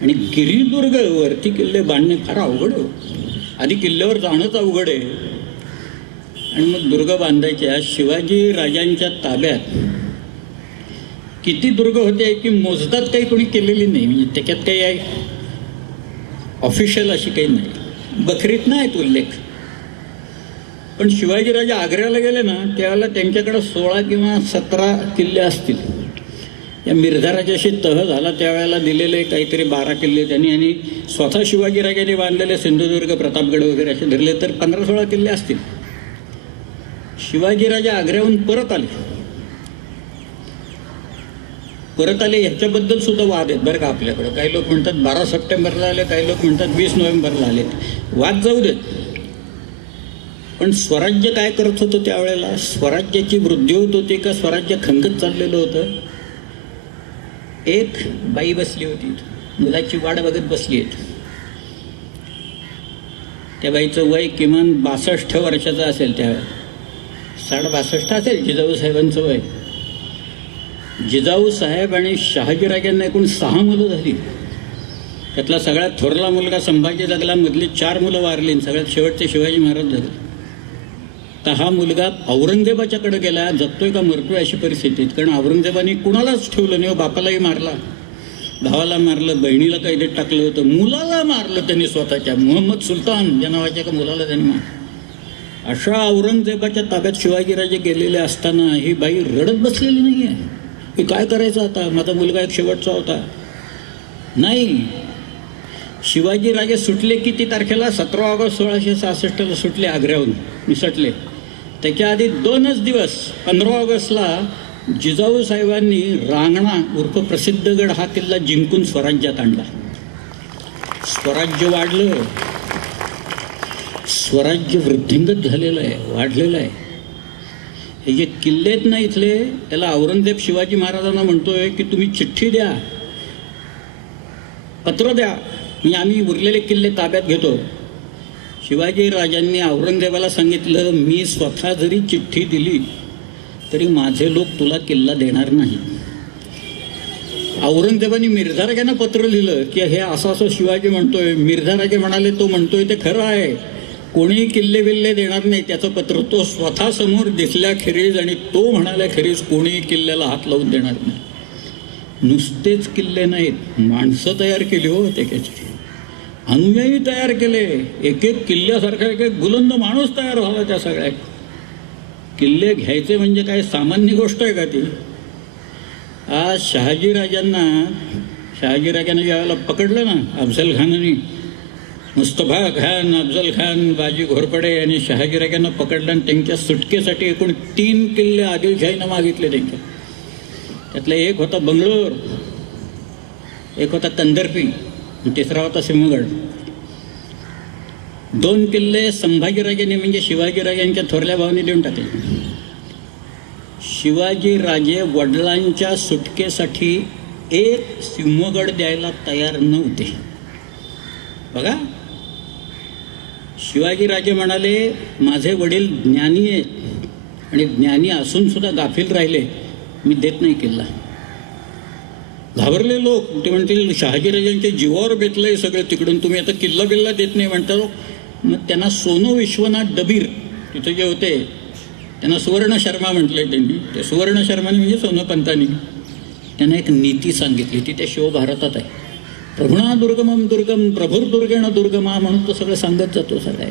आणि गिरिदुर्ग वरती किल्ले बांधणे फार अवघड आहे. आधी किल्ल्यावर जाणंच अवघड आहे आणि मग दुर्ग बांधायच्या. शिवाजी राजांच्या ताब्यात किती दुर्ग होते की मोजदात काही कोणी केलेली नाही, म्हणजे त्याच्यात काही आहे ऑफिशियल अशी काही नाही, बखरीत नाहीत उल्लेख. पण शिवाजीराजे आग्र्याला गेले ना त्यावेळेला त्यांच्याकडे 16 किंवा 17 किल्ले असतील. या मिर्झाराजाशी तह झाला त्यावेळेला दिलेले काहीतरी 12 किल्ले त्यांनी, आणि स्वतः शिवाजीराजांनी बांधलेले सिंधुदुर्ग, प्रतापगड वगैरे असे धरले तर 15-16 किल्ले असतील. शिवाजीराजे आग्र्याहून परत आले ह्याच्याबद्दल सुद्धा वाद आहेत बरं का आपल्याकडे. काही लोक म्हणतात 12 सप्टेंबरला आले, काही लोक म्हणतात 20 नोव्हेंबरला आले. वाद जाऊ देत. पण स्वराज्य काय करत होतं त्यावेळेला, स्वराज्याची वृद्धी होत होती का स्वराज्य खंगत चाललेलं होतं. एक बाई बसली होती, मुलाची वाट बघत बसली आहे. त्या बाईचं वय किमान 62 वर्षाचं असेल, त्यावेळेला 62 असेल जिजाऊ साहेबांचं वय. जिजाऊ साहेब आणि शहाजीराजांना एकूण 6 मुलं झाली. त्यातला सगळ्यात थोरला मुलगा संभाजी जगला, मधली 4 मुलं वारली, सगळ्यात शेवटचे शिवाजी महाराज झाले. तर हा मुलगा औरंगजेबाच्याकडे गेला, जगतोय का मरतोय अशी परिस्थिती. कारण औरंगजेबाने कुणालाच ठेवलं नाही, बापालाही मारला, भावाला मारलं, बहिणीला कैदेत टाकलं होतं, मुलाला मारलं त्यांनी स्वतःच्या, मोहम्मद सुलतान या नावाच्या का मुलाला त्यांनी मारलं. अशा औरंगजेबाच्या ताब्यात शिवाजीराजे गेलेले असताना ही बाई रडत बसलेली नाही आहे की काय करायचं आता, माझा मुलगा एक शेवटचा होता. नाही, शिवाजीराजे सुटले किती तारखेला, 17 ऑगस्ट 1666 सुटले आग्र्याहून, निसटले. त्याच्या आधी 2च दिवस 15 ऑगस्टला जिजाऊ साहेबांनी रांगणा उर्फ प्रसिद्धगड हा किल्ला जिंकून स्वराज्यात आणला. स्वराज्य वाढलं, स्वराज्य वृद्धिंगत झालेलं आहे, वाढलेलं आहे. हे जे किल्ले आहेत ना इथले, त्याला औरंगजेब शिवाजी महाराजांना म्हणतोय की तुम्ही चिठ्ठी द्या, पत्र द्या, म्हणजे आम्ही उरलेले किल्ले ताब्यात घेतो. शिवाजी राजांनी औरंगजेबाला सांगितलं, मी स्वतः जरी चिठ्ठी दिली तरी माझे लोक तुला किल्ला देणार नाही. औरंगजेबाने मिर्झाराजांना पत्र लिहिलं की हे असं असं शिवाजी म्हणतोय. मिर्झाराजे म्हणाले तो म्हणतोय ते खरं आहे, कोणी किल्ले बिल्ले देणार नाही. त्याचं पत्र तो स्वतः समोर दिसल्याखेरीज आणि तो म्हणाल्याखेरीज कोणी किल्ल्याला हात लावून देणार नाही. नुसतेच किल्ले नाहीत, माणसं तयार केली हो, त्याची अनुयायी तयार केले. एक एक किल्ल्यासारखा एक एक बुलंद माणूस तयार झाला त्या सगळ्या. किल्ले घ्यायचे म्हणजे काय सामान्य गोष्ट आहे का ती. आज शहाजीराजांना ज्यावेळेला पकडलं ना अफजल खानाने, मुस्तफा खान, अफजल खान, बाजी घोरपडे यांनी शहाजीराजांना पकडलं आणि त्यांच्या सुटकेसाठी एकूण 3 किल्ले आदिलशाहीनं मागितले त्यांच्या. त्यातले एक होता बंगलोर, एक होता कंदर्पी तिसरा होता सिंहगड. 2 किल्ले संभाजीराजांनी म्हणजे शिवाजीराजांच्या थोरल्या भावाने देऊन टाकले. शिवाजीराजे वडिलांच्या सुटकेसाठी एक सिंहगड द्यायला तयार नव्हते. बघा, शिवाजीराजे म्हणाले माझे वडील ज्ञानी आहेत आणि ज्ञानी असून सुद्धा गाफील राहिले, मी देत नाही किल्ला. घाबरले लोक. ते म्हणतील शहाजीराजांच्या जीवावर बेतलंय सगळं तिकडून, तुम्ही आता किल्ला बिल्ला देत नाही म्हणता. मग त्यांना सोनू विश्वनाथ डबीर तिथे जे होते त्यांना सुवर्ण शर्मा म्हटलंय त्यांनी. ते सुवर्ण शर्माने म्हणजे सोनोपंतांनी त्यांना एक नीती सांगितली. ती त्या शिवभारतात आहे. प्रभुणा दुर्गमम दुर्गम प्रभुर्दुर्गेण दुर्गमा म्हणून तो सगळं सांगत जातो सगळं.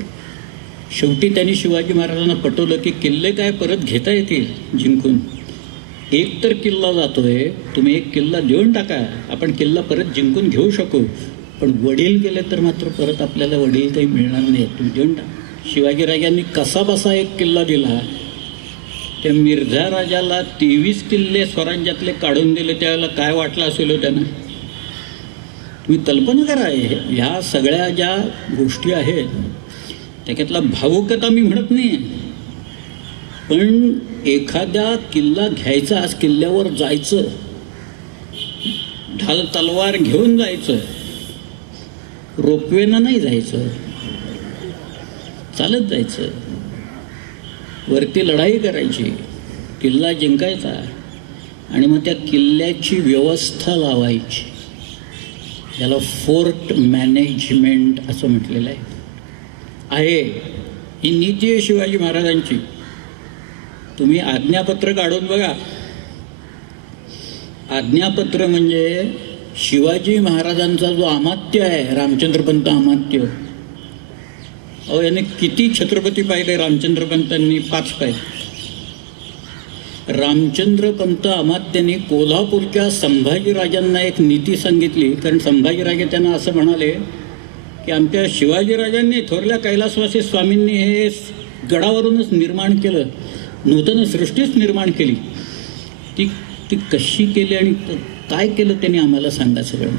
शेवटी त्यांनी शिवाजी महाराजांना पटवलं की किल्ले काय परत घेता येतील जिंकून. एक तर किल्ला जातोय, तुम्ही एक किल्ला देऊन टाका, आपण किल्ला परत जिंकून घेऊ शकू. पण वडील गेले तर मात्र परत आपल्याला वडील काही मिळणार नाही, तुम्ही देऊन टाका. शिवाजीराजांनी कसा बसा एक किल्ला दिला. त्या मिर्झा राजाला 23 किल्ले स्वराज्यातले काढून दिले. त्यावेळेला काय वाटलं असेल त्यांना, तुम्ही कल्पना करा. ह्या सगळ्या ज्या गोष्टी आहेत त्याच्यातला भावुकता मी म्हणत नाही, पण एखाद्या किल्ला घ्यायचा, आज किल्ल्यावर जायचं, ढाल तलवार घेऊन जायचं, रोपवेनं नाही जायचं, चालत जायचं, वरती लढाई करायची, किल्ला जिंकायचा आणि मग त्या किल्ल्याची व्यवस्था लावायची. याला फोर्ट मॅनेजमेंट असं म्हटलेलं आहे. ही नीती आहे शिवाजी महाराजांची. तुम्ही आज्ञापत्र काढून बघा. आज्ञापत्र म्हणजे शिवाजी महाराजांचा जो अमात्य आहे, रामचंद्रपंत अमात्य, अहो याने किती छत्रपती पाहिले रामचंद्रपंतांनी? 5 पाहिले. रामचंद्रपंत अमात्यांनी कोल्हापूरच्या संभाजीराजांना एक नीती सांगितली. कारण संभाजीराजे त्यांना असं म्हणाले की आमच्या शिवाजीराजांनी, थोरल्या कैलासवासी स्वामींनी हे गडावरूनच निर्माण केलं, नूतन सृष्टीच निर्माण केली. ती कशी केली आणि काय केलं त्यांनी आम्हाला सांगा सगळं.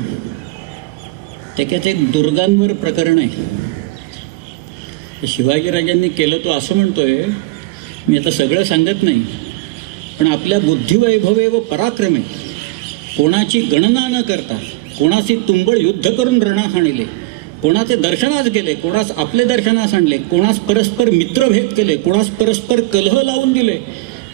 त्याच्यात एक दुर्गांवर प्रकरण आहे. शिवाजीराजांनी केलं तो असं म्हणतोय, मी आता सगळं सांगत नाही, पण आपल्या बुद्धिवैभवे व पराक्रमे कोणाची गणना न करता कोणाशी तुंबळ युद्ध करून रणास आणले, कोणाचे दर्शनास गेले, कोणास आपले दर्शनास आणले, कोणास परस्पर मित्रभेद केले, कोणास परस्पर कलह लावून दिले,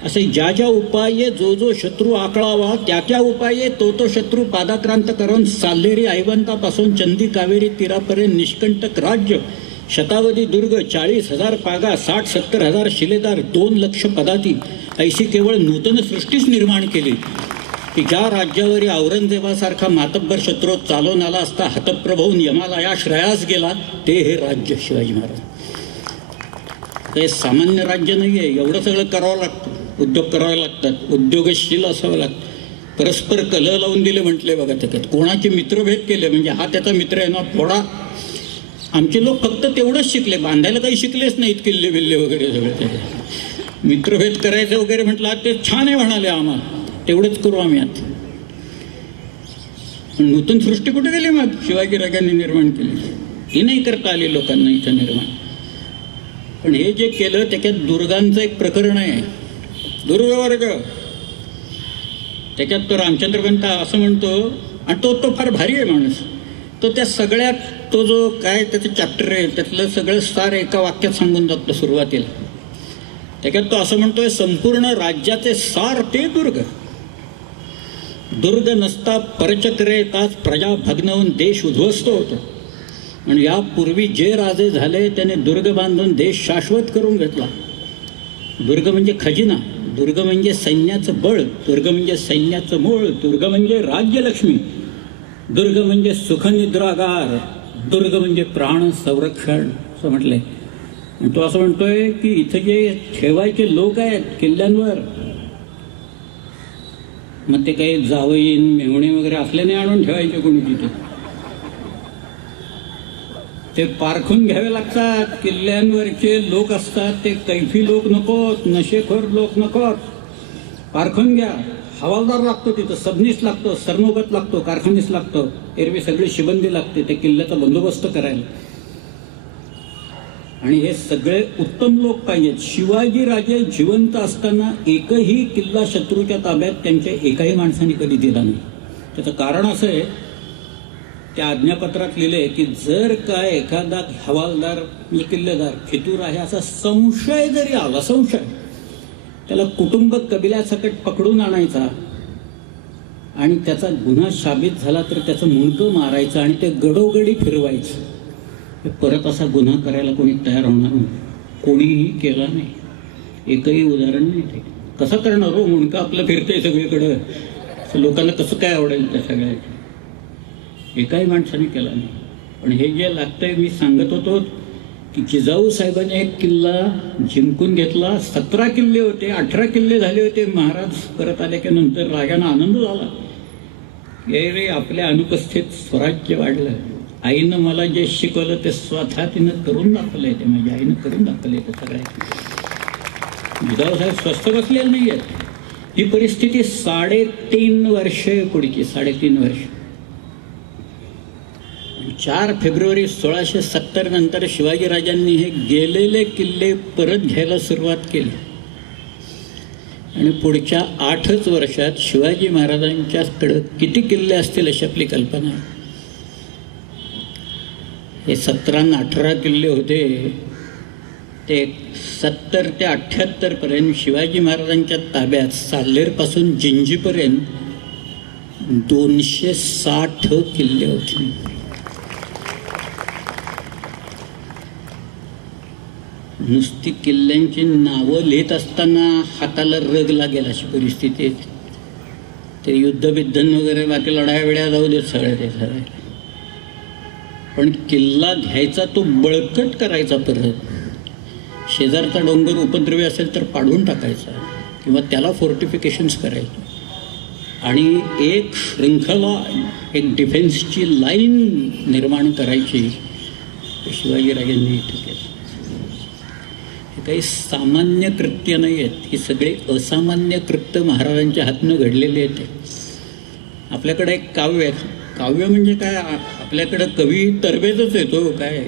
असे ज्या ज्या उपाये जो जो शत्रू आकळावा त्या त्या उपाये तो तो शत्रू पादाक्रांत करून साल्हेरी ऐवंतापासून चंदी कावेरी तीरापर्यंत निष्कंटक राज्य, शतावधी दुर्ग, 40,000 पागा, 60-70 हजार शिलेदार, 2 लक्ष पदाती, ऐशी केवळ नूतन सृष्टीच निर्माण केली की ज्या राज्यावरील औरंगजेबासारखा मातब्बर शत्रू चालून आला असता हतप्रभवून यमालया श्रेयास गेला, ते हे राज्य शिवाजी महाराज. हे सामान्य राज्य नाही आहे. एवढं सगळं करावं लागतं, उद्योग करावे लागतात, उद्योगशील असावं लागतं. परस्पर कलह लावून दिले म्हटले बघा त्याच्यात. कोणाचे मित्रभेद केले म्हणजे हा त्याचा मित्र आहे ना फोडा. आमचे लोक फक्त तेवढंच शिकले, बांधायला काही शिकलेच नाहीत किल्ले बिल्ले वगैरे सगळे. मित्रभेद करायचं वगैरे म्हटलं ते छान आहे म्हणाले, आम्हाला तेवढंच करू आम्ही. आता नूतन सृष्टी कुठे गेली मग शिवाजीराजांनी निर्माण केली? ही नाही करता आली लोकांना इथं निर्माण. पण हे जे केलं त्याच्यात दुर्गांचं एक प्रकरण आहे, दुर्गवर्ग. त्याच्यात तो रामचंद्रपंत असं म्हणतो, आणि तो फार भारी आहे माणूस. तो त्या सगळ्यात तो जो काय त्याचं चॅप्टर आहे त्यातलं सगळं सार एका वाक्यात सांगून जातो सुरुवातीला. त्याच्यात तो असं म्हणतोय, संपूर्ण राज्याचे सार ते दुर्ग. दुर्ग नसता परचक्रे ताच प्रजा भग्नवून देश उद्ध्वस्त होतो. आणि यापूर्वी जे राजे झाले त्याने दुर्ग बांधून देश शाश्वत करून घेतला. दुर्ग म्हणजे खजिना, दुर्ग म्हणजे सैन्याचं बळ, दुर्ग म्हणजे सैन्याचं मूळ, दुर्ग म्हणजे राज्यलक्ष्मी, दुर्ग म्हणजे सुखनिद्रागार, दुर्ग म्हणजे प्राण संरक्षण असं म्हटलंय. आणि तो असं म्हणतोय की इथे जे ठेवायचे लोक आहेत किल्ल्यांवर, मग ते काही जावईन मेहुणे वगैरे असले नाही आणून ठेवायचे कोणी तिथे. ते पारखून घ्यावे लागतात. किल्ल्यांवरचे लोक असतात ते कैफी लोक नकोत, नशेखोर लोक नकोत, पारखून घ्या, हवालदार लागतो तिथं, सबनीस लागतो, सरनोबत लागतो, कारखानीस लागतो, एरवी सगळी शिबंदी लागते त्या किल्ल्याचा बंदोबस्त करायला. आणि हे सगळे उत्तम लोक पाहिजेत. शिवाजी राजे जिवंत असताना एकही किल्ला शत्रूच्या ताब्यात त्यांच्या एकाही माणसाने कधी दिला नाही. त्याचं कारण असं आहे, त्या आज्ञापत्रात लिहिले की जर काय एखादा हवालदार किल्लेदार फितूर आहे असा संशय जरी आला, संशय, त्याला कुटुंब कबिल्यासकट पकडून आणायचा आणि त्याचा गुन्हा साबित झाला तर त्याचं मुंडकं मारायचं आणि ते गडोगडी फिरवायचं. परत असा गुन्हा करायला कोणी तयार होणार नाही, कोणीही केला नाही. एकही उदाहरण नाही. ते कसं करणार हो, मुंडकं आपलं फिरतंय सगळीकडं, लोकांना कसं काय आवडेल त्या सगळ्याचं. एकाही माणसाने केला नाही. पण हे जे लागतंय, मी सांगत होतो की जिजाऊ साहेबांनी एक किल्ला जिंकून घेतला. 17 किल्ले होते, 18 किल्ले झाले होते. महाराज परत आले की नंतर राजांना आनंद झाला, रे आपल्या अनुपस्थित स्वराज्य वाढलं. आईनं मला जे शिकवलं ते स्वतः तिनं करून दाखवलंय, ते माझ्या आईनं करून दाखवलंय. ते सगळ्या जिजाऊ साहेब स्वस्थ बसलेले नाही आहेत. ही परिस्थिती 3.5 वर्ष पुढची, 3.5 वर्ष. 4 फेब्रुवारी 1670 नंतर शिवाजीराजांनी हे गेलेले किल्ले परत घ्यायला सुरुवात केली आणि पुढच्या 8च वर्षात शिवाजी महाराजांच्याकडे किती किल्ले असतील अशी आपली कल्पना आहे. हे 17 आणि 18 किल्ले होते ते 70 ते 78 पर्यंत शिवाजी महाराजांच्या ताब्यात साल्हेरपासून जिंजीपर्यंत 260 किल्ले होते. नुसती किल्ल्यांची नावं लिहित असताना हाताला रग लागेल अशी परिस्थिती आहे. ते युद्धबिद्धन वगैरे बाकी लढाया वेळा जाऊ देत सगळ्या ते सगळ्या. पण किल्ला घ्यायचा तो बळकट करायचा, परत शेजारचा डोंगर उपद्रवी असेल तर पाडून टाकायचा किंवा त्याला फोर्टिफिकेशन्स करायचं आणि एक शृंखला, एक डिफेन्सची लाईन निर्माण करायची. शिवाजीराजांनी इथे केलं. हे काही सामान्य कृत्य नाही आहेत, ही सगळे असामान्य कृत्य महाराजांच्या हातनं घडलेले आहेत. आपल्याकडे एक काव्य आहे. काव्य म्हणजे काय, आपल्याकडं कवी तरबेजच येतो काय.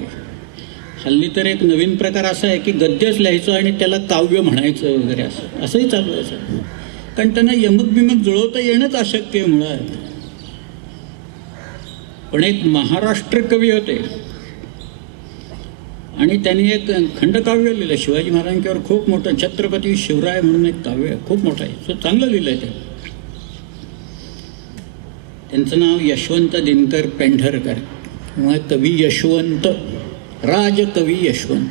हल्ली तर एक नवीन प्रकार असा आहे की गद्यच लिहायचं आणि त्याला काव्य म्हणायचं वगैरे, असंही चालू आहे. कारण त्यांना यमक बिमक जुळवता येणंच अशक्य आहे मुळात. पण एक महाराष्ट्र कवी होते आणि त्यांनी एक खंडकाव्य लिहिलं शिवाजी महाराजांच्यावर, खूप मोठं, छत्रपती शिवराय म्हणून एक काव्य खूप मोठं आहे. तो चांगलं लिहिलं आहे ते. त्यांचं नाव यशवंत दिनकर पेंढरकर किंवा कवी यशवंत, राजकवी यशवंत.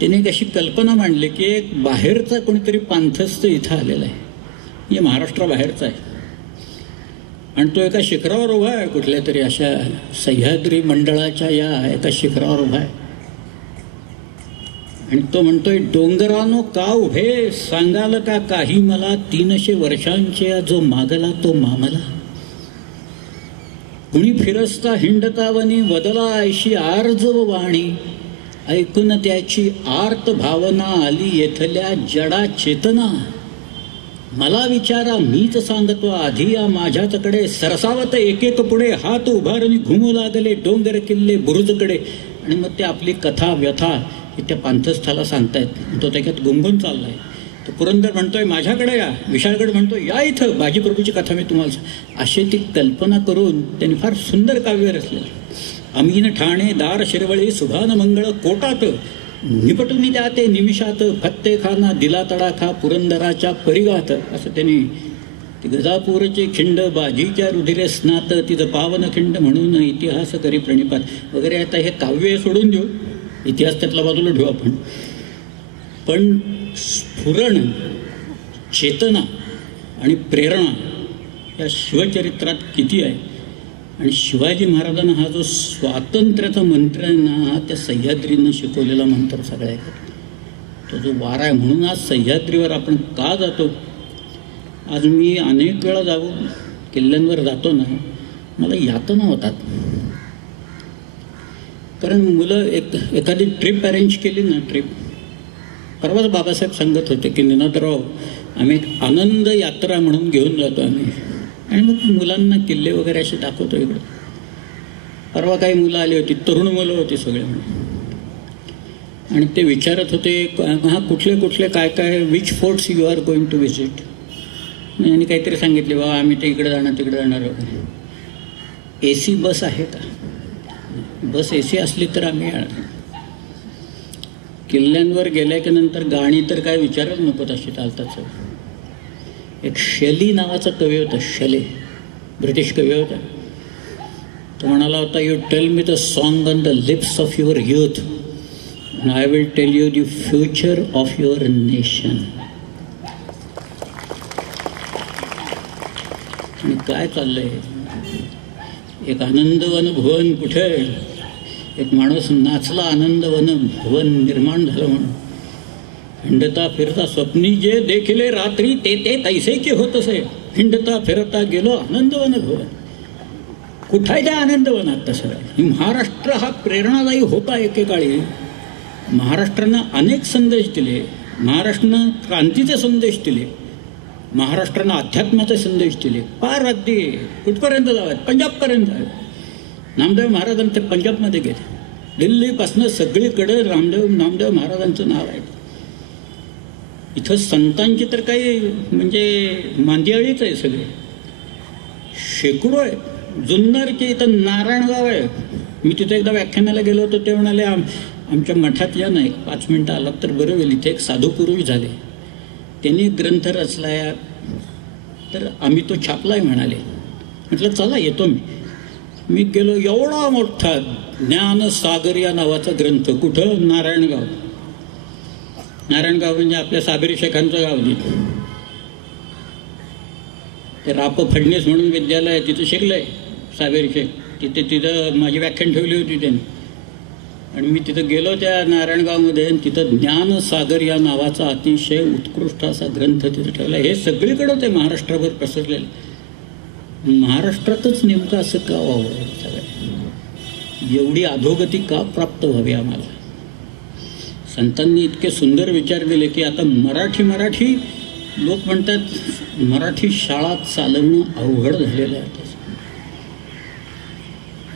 त्याने एक अशी कल्पना मांडली की एक बाहेरचा कोणीतरी पांथस्थ इथं आलेला आहे, म्हणजे महाराष्ट्राबाहेरचा आहे, आणि तो एका शिखरावर उभा आहे, कुठल्या तरी अशा सह्याद्री मंडळाच्या या एका शिखरावर उभा आहे. आणि तो म्हणतोय, डोंगरानो का उभे, सांगाल का काही मला, 300 वर्षांचे जो मागला तो मामला. कुणी फिरस्ता हिंडतावनी वदला ऐशी आर्जव वाणी, ऐकून त्याची आर्त भावना आली येथल्या जडा चेतना. मला विचारा मीच सांगतो आधी या माझ्याकडे, सरसावत एक एक पुढे हात उभारून घुमू लागले डोंगर किल्ले बुरुजकडे. आणि मग ते आपली कथा व्यथा हे त्या पांथस्थाला सांगतायत. तो त्याच्यात गुंगून चाललाय. तो पुरंदर म्हणतोय माझ्याकडे या, विशाळगड म्हणतोय या इथं, बाजीप्रभूची कथा मी तुम्हाला. अशी ती कल्पना करून त्यांनी फार सुंदर काव्य रचलेलं. अमीन ठाणे दार शिरवळी सुभान मंगळ कोटात, निपटून द्या ते निमिषात, फत्तेखाना दिला तडाखा पुरंदराच्या परिघात. असं त्यांनी गजापूरचे खिंड बाजीच्या रुधिरे स्नात, तिचं पावन खिंड म्हणून इतिहास करी प्रणिपात वगैरे. आता हे काव्य सोडून देऊ, इतिहास त्यातला बाजूला ठेवू आपण. पण स्फुरण, चेतना आणि प्रेरणा या शिवचरित्रात किती आहे. आणि शिवाजी महाराजांना हा जो स्वातंत्र्याचा मंत्र आहे ना, हा त्या सह्याद्रीनं शिकवलेला मंत्र सगळ्या. तो जो वारा आहे. म्हणून आज सह्याद्रीवर आपण का जातो. आज मी अनेक वेळा किल्ल्यांवर जातो ना, मला यातना होतात. कारण मुलं एखादी ट्रिप अरेंज केली ना, ट्रिप परवाच बाबासाहेब सांगत होते की निनादराव आम्ही एक आनंद यात्रा म्हणून घेऊन जातो आम्ही, आणि मग मुलांना किल्ले वगैरे असे दाखवतो इकडे. परवा काही मुलं आली होती, तरुण मुलं होती सगळे म्हणून, आणि ते विचारत होते हा कुठले कुठले काय काय which forts you are going to visit. आणि काहीतरी सांगितले बाबा आम्ही ते इकडे जाणार तिकडे जाणार वगैरे. AC बस आहे का? बस AC असली तर आम्ही येणार. किल्ल्यांवर गेल्या की नंतर गाणी तर काय विचारच नको तशी चालतात. एक शेली नावाचा कवी होता, शेले, ब्रिटिश कवी होता. तो म्हणाला होता, you tell me the song on the lips of your youth and I will tell you the future of your nation. आणि काय चाललंय? एक आनंदवन भुवन कुठे? एक माणूस नाचला, आनंदवन भुवन निर्माण झालं म्हणून. हिंडता फिरता स्वप्नी जे देखिले रात्री ते ते तैसे की होत असे. हिंडता फिरता गेलो आनंदवन भुवन. कुठाय त्या आनंदवनात? तसं महाराष्ट्र हा प्रेरणादायी होता एकेकाळी. महाराष्ट्रानं अनेक संदेश दिले. महाराष्ट्रानं क्रांतीचे संदेश दिले. महाराष्ट्रानं अध्यात्माचे संदेश दिले. पार अगदी कुठपर्यंत जावेत? पंजाबपर्यंत जावे. नामदेव महाराजांचे पंजाबमध्ये गेले. दिल्लीपासनं सगळीकडे नामदेव महाराजांचं नाव आहे. इथं संतांची तर काही म्हणजे मांदियाळीच आहे सगळे. शेकडो आहे. जुन्नरची इथं नारायणगाव आहे. मी तिथे एकदा व्याख्यानाला गेलो होतो. ते म्हणाले आमच्या मठात या नाही 5 मिनटं आलात तर बरं होईल. इथे एक साधू पुरुष झाले, त्यांनी ग्रंथ रचलाय, तर आम्ही तो छापलाय म्हणाले. म्हटलं चला येतो मी गेलो. एवढा मोठा ज्ञानसागर या नावाचा ग्रंथ. कुठं? नारायणगाव. नारायणगाव म्हणजे आपल्या साबरी शेखांचं गाव. ते राप फडणीस म्हणून विद्यालय आहे, तिथं शिकलंय साबरी शेख. तिथं माझी व्याख्यान ठेवली होती त्यांनी. आणि मी तिथं गेलो त्या नारायणगावमध्ये, आणि तिथं ज्ञानसागर या नावाचा अतिशय उत्कृष्ट असा ग्रंथ तिथं ठेवला. हे सगळीकडं ते महाराष्ट्राभर पसरलेलं. महाराष्ट्रातच नेमकं असं का व्हावं? सगळं एवढी अधोगती का प्राप्त व्हावी आम्हाला? संतांनी इतके सुंदर विचार दिले की आता मराठी लोक म्हणतात मराठी शाळा चालवणं अवघड झालेलं आहे.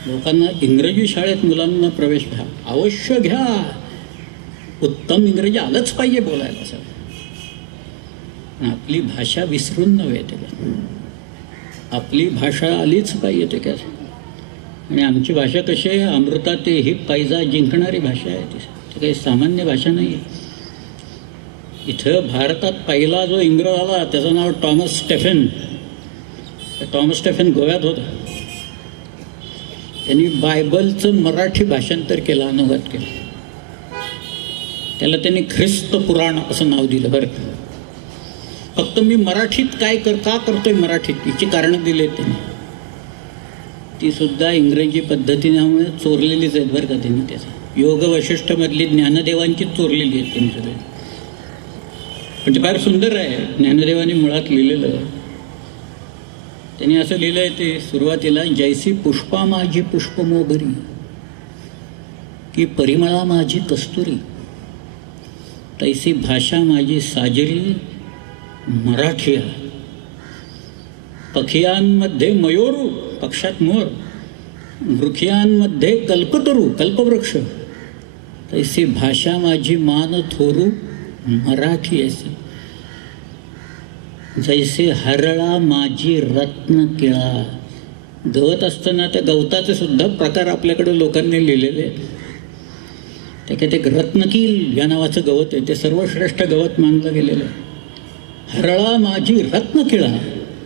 लोकांना इंग्रजी शाळेत मुलांना प्रवेश घ्या, अवश्य घ्या. उत्तम इंग्रजी आलंच पाहिजे बोलायला सगळं. आपली भाषा विसरून नव्हे ते. आपली भाषा आलीच पाहिजे ते काय. आणि आमची भाषा कशी आहे? अमृताते ही पैजा जिंकणारी भाषा आहे. ती काही सामान्य भाषा नाही आहे. इथं भारतात पहिला जो इंग्रज आला त्याचं नाव टॉमस स्टेफन. टॉमस स्टेफन गोव्यात होता. त्यांनी बायबलचं मराठी भाषांतर केलं, अनुवाद केलं. त्याला त्यांनी ख्रिस्त पुराण असं नाव दिलं. बरं, फक्त मी मराठीत काय का करतोय मराठीत याची कारणं दिली त्यांनी. ती सुद्धा इंग्रजी पद्धतीने चोरलेलीच आहेत बरं का त्यांनी. त्याचं योग वशिष्ठ मधली ज्ञानदेवांची चोरलेली आहेत त्यांनी सगळे. पण ते फार सुंदर आहे. ज्ञानदेवांनी मुळात लिहिलेलं. त्यांनी असं लिहिलंय ते सुरुवातीला, जैसी पुष्पा माझी पुष्पमोगरी, की परिमळा माझी कस्तुरी, तैसी भाषा माझी साजरी मराठी. पखियांमध्ये मयोरू, पक्षात मोर, वृक्षांमध्ये कल्पतरू, कल्पवृक्ष, तैसी भाषा माझी मान थोरू मराठी असे. जैसे हरळा माझी रत्न किळा. गवत असताना त्या गवताचे सुद्धा प्रकार आपल्याकडे लोकांनी लिहिलेले आहेत. त्याच्यात एक रत्नकील या नावाचं गवत आहे, ते सर्वश्रेष्ठ गवत मानलं गेलेलं आहे. हरळा माझी रत्न किळा,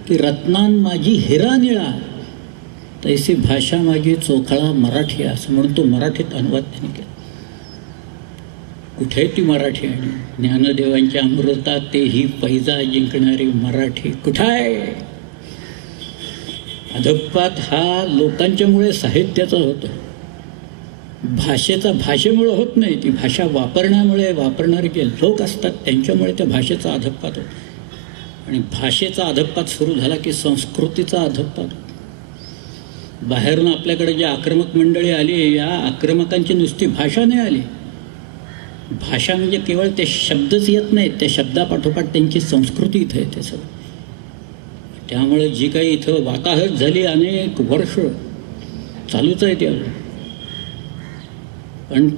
की रत्नान माझी हिरा निळा, तैसी भाषा माझी चोखळा मराठी, असं म्हणून तो मराठीत अनुवाद त्यांनी केला. कुठे ती मराठी? आणि ज्ञानदेवांच्या अमृता ते ही पैजा जिंकणारी मराठी कुठाय? अधपात हा लोकांच्यामुळे साहित्याचा होतो. भाषेचा भाषेमुळे होत नाही. ती भाषा वापरण्यामुळे, वापरणारे जे लोक असतात त्यांच्यामुळे त्या भाषेचा अधपात होतो. आणि भाषेचा अधपात सुरू झाला की संस्कृतीचा अधपात. बाहेरून आपल्याकडे जी आक्रमक मंडळी आली, या आक्रमकांची नुसती भाषा नाही आली, भाषा म्हणजे केवळ ते शब्दच येत नाहीत, त्या शब्दापाठोपाठ त्यांची संस्कृती इथं येते सर. त्यामुळे जी काही इथं वाताहत झाली अनेक वर्ष चालूच आहे ते अजून. पण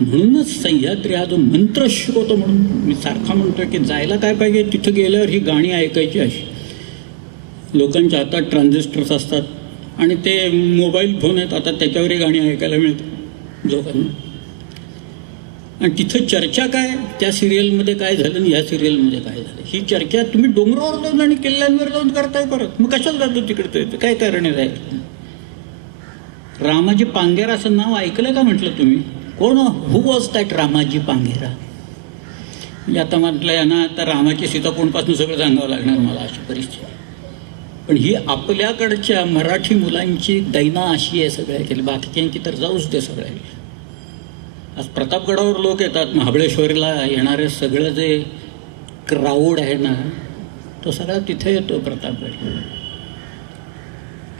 म्हणूनच सह्याद्री हा जो मंत्र शिकवतो म्हणून मी सारखा म्हणतोय की जायला काय पाहिजे, तिथं गेल्यावर ही गाणी ऐकायची अशी. लोकांच्या हातात ट्रान्झिस्टर्स असतात आणि ते मोबाईल फोन आहेत, आता त्याच्यावरही गाणी ऐकायला मिळतात लोकांना. आणि तिथं चर्चा काय, त्या सिरियलमध्ये काय झालं आणि ह्या सिरियलमध्ये काय झालं, ही चर्चा तुम्ही डोंगरावर जाऊन आणि किल्ल्यांवर जाऊन करताय परत. मग कशाला जातो तिकडे, काय कारण आहे? रामाजी पांगेरा असं नाव ऐकलं का म्हटलं तुम्ही? कोण, हु वॉज दॅट रामाजी पांगेरा? म्हणजे आता म्हटलंय ना, आता रामाची सीताकोणपासून सगळं सांगावं लागणार मला अशी परिस्थिती. पण ही आपल्याकडच्या मराठी मुलांची दैना अशी आहे सगळ्या केली, बाकीच्यांची तर जाऊच दे सगळ्या. आज प्रतापगडावर लोक येतात, महाबळेश्वरला येणारे सगळं जे क्राऊड आहे ना, तो सगळा तिथे येतो प्रतापगड.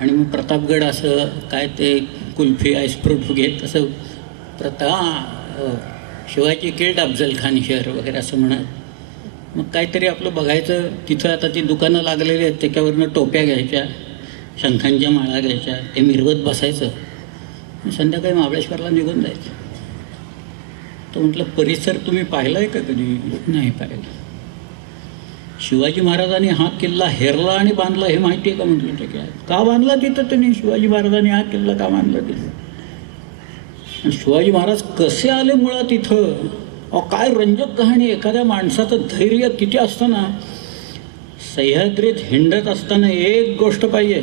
आणि मग प्रतापगड असं काय ते कुल्फी आईस्फ्रूट घेत असं शिवाजी किल्ड अफजल खान शहर वगैरे असं म्हणत. मग काहीतरी आपलं बघायचं तिथं. आता ती दुकानं लागलेली आहेत, त्याच्यावरनं टोप्या घ्यायच्या, शंखांच्या माळा घ्यायच्या, ते मिरवत बसायचं, संध्याकाळी महाबळेश्वरला निघून जायचं. तर म्हटलं परिसर तुम्ही पाहिला आहे का कधी? नाही पाहिलं. शिवाजी महाराजांनी हा किल्ला हेरला आणि बांधला हे माहिती आहे का म्हटलं? ते काय का बांधला तिथं त्यांनी? शिवाजी महाराजांनी हा किल्ला का बांधला तिथं? आणि शिवाजी महाराज कसे आले मुळात इथं? काय रंजक कहाणी. एखाद्या माणसाचं धैर्य किती असतं ना. सह्याद्रीत हिंडत असताना एक गोष्ट पाहिजे,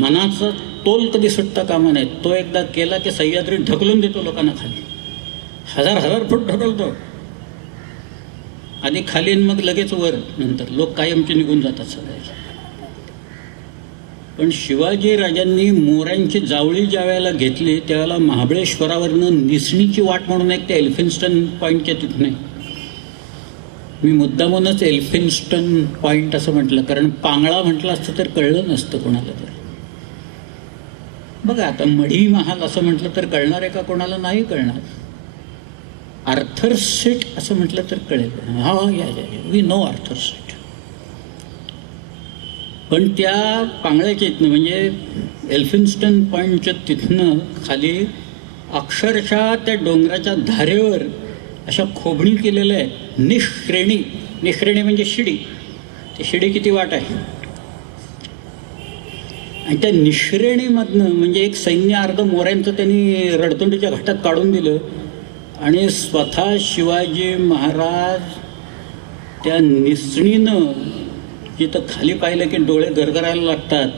मनाचा तोल कधी सुटता कामा नये. तो एकदा केला की सह्याद्रीत ढकलून देतो लोकांना खाली, 1000 फूट ढकलतो. आधी खाली मग लगेच वर, नंतर लोक कायमचे निघून जातात सगळे. पण शिवाजी राजांनी मोऱ्यांची जावळी ज्या वेळेला घेतली त्यावेळेला महाबळेश्वरावरनं निसणीची वाट म्हणून एक ते एल्फिन्स्टन पॉईंटच्या तिथून. मी मुद्दामूनच एल्फिन्स्टन पॉईंट असं म्हटलं, कारण पांगळा म्हटलं असतं तर कळलं नसतं कोणाला. तर बघा आता मढी महाल असं म्हटलं तर कळणार आहे का कोणाला? नाही कळणार. आर्थर सीट असं म्हटलं तर कळेल. हा या वी नो आर्थर सीट. पण त्या पांगळ्याच्या इथनं म्हणजे एल्फिन्स्टन पॉईंटच्या तिथनं खाली अक्षरशः त्या डोंगराच्या धारेवर अशा खोबणी केलेल्या आहेत निश्रेणी. निश्रेणी म्हणजे शिडी. ती शिडी किती वाट आहे. आणि त्या निश्रेणीमधनं म्हणजे एक सैन्य अर्ध मोऱ्यांचं त्यांनी रडतोंडीच्या घाटात काढून दिलं. आणि स्वतः शिवाजी महाराज त्या निसणीनं जिथं खाली पाहिलं की डोळे गरगरायला लागतात,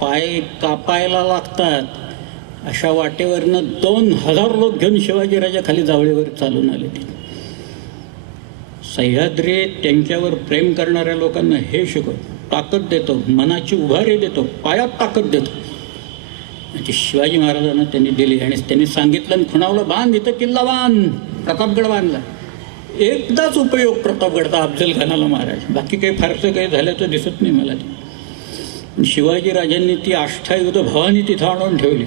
पाय कापायला लागतात, अशा वाटेवरनं 2000 लोक घेऊन शिवाजीराजा खाली जावळीवर चालून आले. सह्याद्री त्यांच्यावर प्रेम करणाऱ्या लोकांना हे शिकवतो, ताकद देतो, मनाची उभारी देतो, पायात ताकद देतो. म्हणजे शिवाजी महाराजांना त्यांनी दिली. आणि त्यांनी सांगितलं खुणावलं, बांध इथं किल्ला बांध. प्रतापगड बांधला. एकदाच उपयोग प्रतापगडचा अफजल खानाला मारायचा, बाकी काही फारसं काही झाल्याचं दिसत नाही मला. ते शिवाजी राजांनी ती आष्ठायुध भवानी तिथं आणून ठेवली.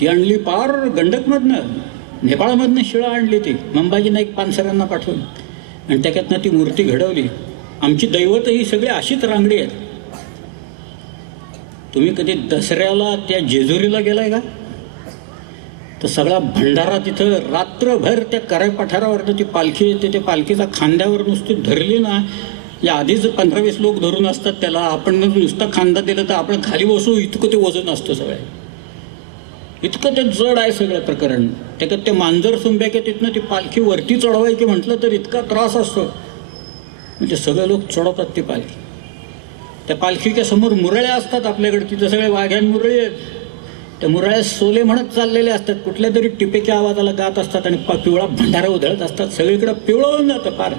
ती आणली पार गंडकमधनं, नेपाळमधनं शिळा आणली ती मंबाजी नाईक पानसरांना पाठवून, आणि त्याच्यातनं ती मूर्ती घडवली. आमची दैवत ही सगळी अशीच रांगडी आहेत. तुम्ही कधी दसऱ्याला त्या जेजुरीला गेलाय का? तर सगळा भंडारा तिथं रात्रभर त्या कराय पठारावरनं ती पालखी येते. त्या पालखीचा खांद्यावर नुसती धरली ना, या आधीच 15-20 लोक धरून असतात त्याला. आपण नुसता खांदा दिला तर आपण खाली बसू इतकं ते वजन असतं सगळं. इतकं ते जड आहे सगळं प्रकरण. त्याच्यात ते मांजर सुंब्याके तिथनं ती पालखी वरती चढवायची म्हटलं तर इतका त्रास असतो. म्हणजे सगळे लोक चढवतात ती पालखी. त्या पालखीच्या समोर मुरळ्या असतात आपल्याकडे, तिथं सगळे वाघ्यान मुरळी आहेत. त्या मुरळ्या सोले म्हणत चाललेले असतात, कुठल्या तरी टिपेच्या आवाजाला गात असतात आणि पिवळा भंडारा उधळत असतात. सगळीकडे पिवळवून जातं फार.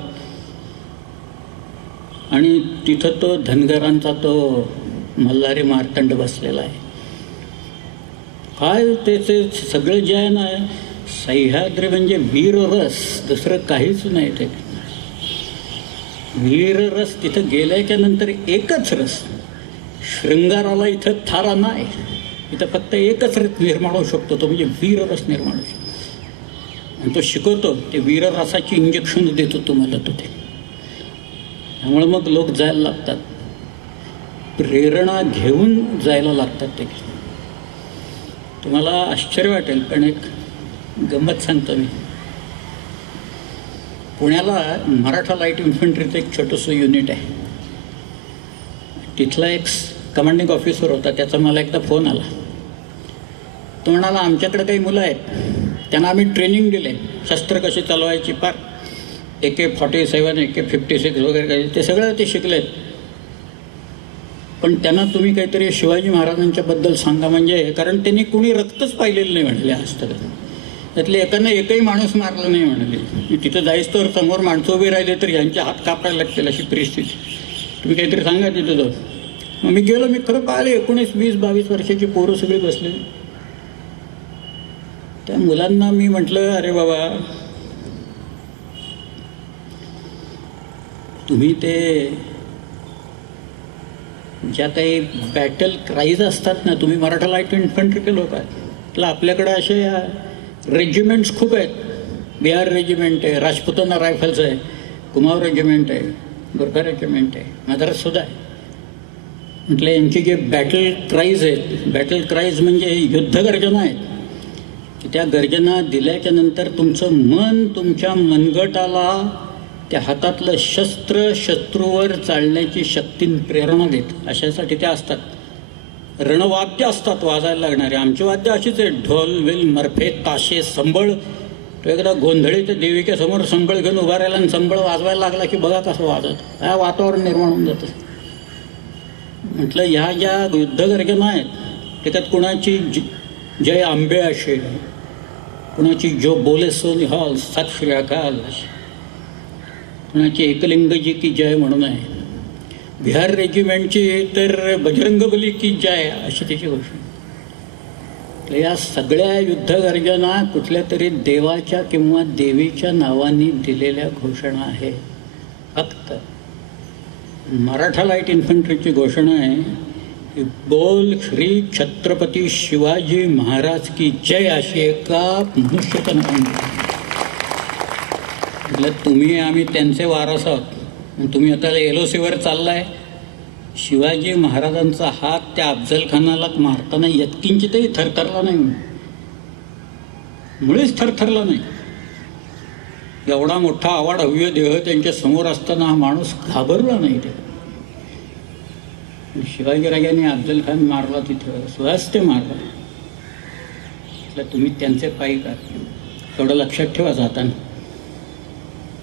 आणि तिथं तो धनगरांचा तो मल्हारी मार्तंड बसलेला आहे. काय त्याचे सगळं जे आहे ना, सह्याद्री म्हणजे वीररस, दुसरं काहीच नाही. ते वीररस तिथं गेल्याच्या नंतर एकच रस. शृंगाराला इथं थारा नाही. इथं फक्त एकच रस निर्माण होऊ शकतो, तो म्हणजे वीररस निर्माण होऊ शकतो. आणि तो शिकवतो ते वीररसाची इंजेक्शन देतो तुम्हाला तो ते. त्यामुळे मग लोक जायला लागतात, प्रेरणा घेऊन जायला लागतात. ते तुम्हाला आश्चर्य वाटेल पण एक गंमत सांगतो मी. पुण्याला मराठा लाईट इन्फंट्रीचं एक छोटंसं युनिट आहे. तिथला एक कमांडिंग ऑफिसर होता, त्याचा मला एकदा फोन आला. तो म्हणाला आमच्याकडे काही मुलं आहेत, त्यांना आम्ही ट्रेनिंग दिले शस्त्र कशी चालवायची, फार AK-47 AK-56 वगैरे काही ते सगळं ते शिकलेत. पण त्यांना तुम्ही काहीतरी शिवाजी महाराजांच्या बद्दल सांगा, म्हणजे कारण त्यांनी कुणी रक्तच पाहिलेलं नाही म्हणाले असतं. त्यातले एकानं एकही माणूस मारला नाही म्हणाले. तिथं जायचं तर समोर माणसं उभी राहिले तर यांचे हात कापायला लागतील अशी परिस्थिती. तुम्ही काहीतरी सांगा तिथं जाऊन. मग मी गेलो, मी खरं पाहिले 19, 20, 22 वर्षाची पोरं सगळी बसले. त्या मुलांना मी म्हटलं, अरे बाबा तुम्ही ते ज्या काही बॅटल क्राईज असतात ना, तुम्ही मराठा लाईट इन्फंट्रीचे लोक आहेत, तर आपल्याकडे असे रेजिमेंट्स खूप आहेत. बिहार रेजिमेंट आहे, राजपुताना रायफल्स आहे, कुमाव रेजिमेंट आहे, गोरखा रेजिमेंट आहे, मद्राससुद्धा आहे. म्हटलं यांची जे बॅटल क्राईज आहेत, बॅटल क्राईज म्हणजे युद्ध गर्जना आहेत, की त्या गर्जना दिल्याच्या नंतर तुमचं मन तुमच्या मनगटाला त्या हातातलं शस्त्र शत्रूवर चालण्याची शक्ती प्रेरणा देत, अशासाठी त्या असतात. रणवाद्य असतात वाजायला लागणारे. आमची वाद्य अशीच आहे, ढोल वेल मर्फे ताशे संबळ. तो एकदा गोंधळी तर देविके समोर संबळ घेऊन उभा राहिला आणि संबळ वाजवायला लागला की बघा कसं वाजत, काय वातावरण निर्माण होऊन जातं. म्हटलं ह्या ज्या युद्ध गर्जना आहेत त्याच्यात कुणाची जय आंबे असेल, कुणाची जो बोले सो निहाल सत श्री अकाल, कुणाची एकलिंगजी की जय म्हणून आहे. बिहार रेजिमेंटची तर बजरंगबली की जय अशी त्याची घोषणा. या सगळ्या युद्ध गर्जना कुठल्या तरी देवाच्या किंवा देवीच्या नावाने दिलेल्या घोषणा आहे. फक्त मराठा लाईट इन्फंट्रीची घोषणा आहे, बोल श्री छत्रपती शिवाजी महाराज की जय, अशी एका मनुष्याचं नाव. म्हटलं तुम्ही आम्ही त्यांचे वारस आहोत, तुम्ही आता LOCवर चाललाय. शिवाजी महाराजांचा हात त्या अफजल खानाला मारताना यत्किंचितही थरथरला नाही, मुळेच थरथरला नाही. एवढा मोठा अवाढव्य देह त्यांच्या समोर असताना हा माणूस घाबरला नाही. ते शिवाजीराजांनी अफजल खान मारला, तिथं स्वास्थ्य मारला. तुम्ही त्यांचे पायी का, एवढं लक्षात ठेवा जाताना.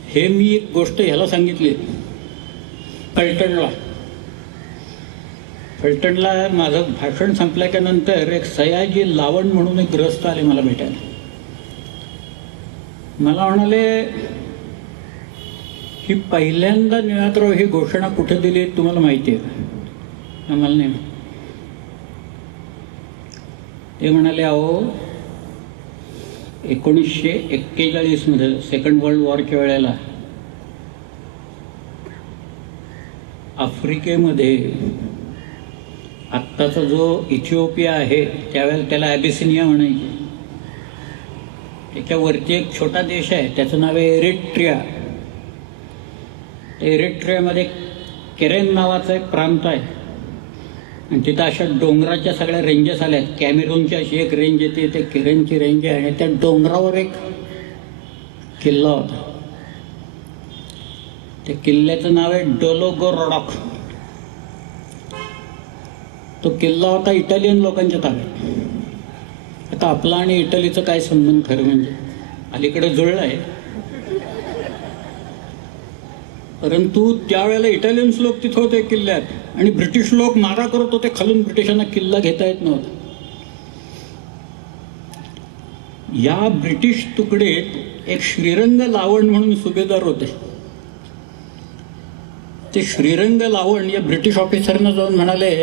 हे मी एक गोष्ट ह्याला सांगितली फलटणला माझं भाषण संपल्यानंतर एक सयाजी लावण म्हणून एक ग्रस्त आले मला भेटायला. मला म्हणाले ही पहिल्यांदा निळातराव ही घोषणा कुठे दिली तुम्हाला माहिती आहे का? मला नाही. ते म्हणाले अहो 1941 मध्ये सेकंड वर्ल्ड वॉरच्या वेळेला आफ्रिकेमध्ये आत्ताचा जो इथिओपिया आहे त्यावेळेला त्याला ॲबिसिनिया म्हणायचे, त्याच्यावरती एक छोटा देश आहे त्याचं नाव आहे एरिट्रिया. एरिट्रियामध्ये केरेन नावाचा एक प्रांत आहे आणि तिथं अशा डोंगराच्या सगळ्या रेंजेस आल्या आहेत. कॅमेरूनची अशी एक रेंज येते, ते केरेनची रेंज आहे आणि त्या डोंगरावर एक किल्ला होता. त्या किल्ल्याचं नाव आहे डोलोगोरोडॉक. तो किल्ला होता इटालियन लोकांच्या ताब्यात. आता आपला आणि इटलीचं काय संबंध खरं म्हणजे, अलीकडे जुळलं आहे. परंतु त्यावेळेला इटालियन्स लोक तिथं होते किल्ल्यात आणि ब्रिटिश लोक मारा करत होते खालून, ब्रिटिशांना किल्ला घेता येत नव्हता. या ब्रिटिश तुकडेत एक श्रीरंग लावण म्हणून सुभेदार होते. ते श्रीरंग लावण या ब्रिटिश ऑफिसरनं जाऊन म्हणाले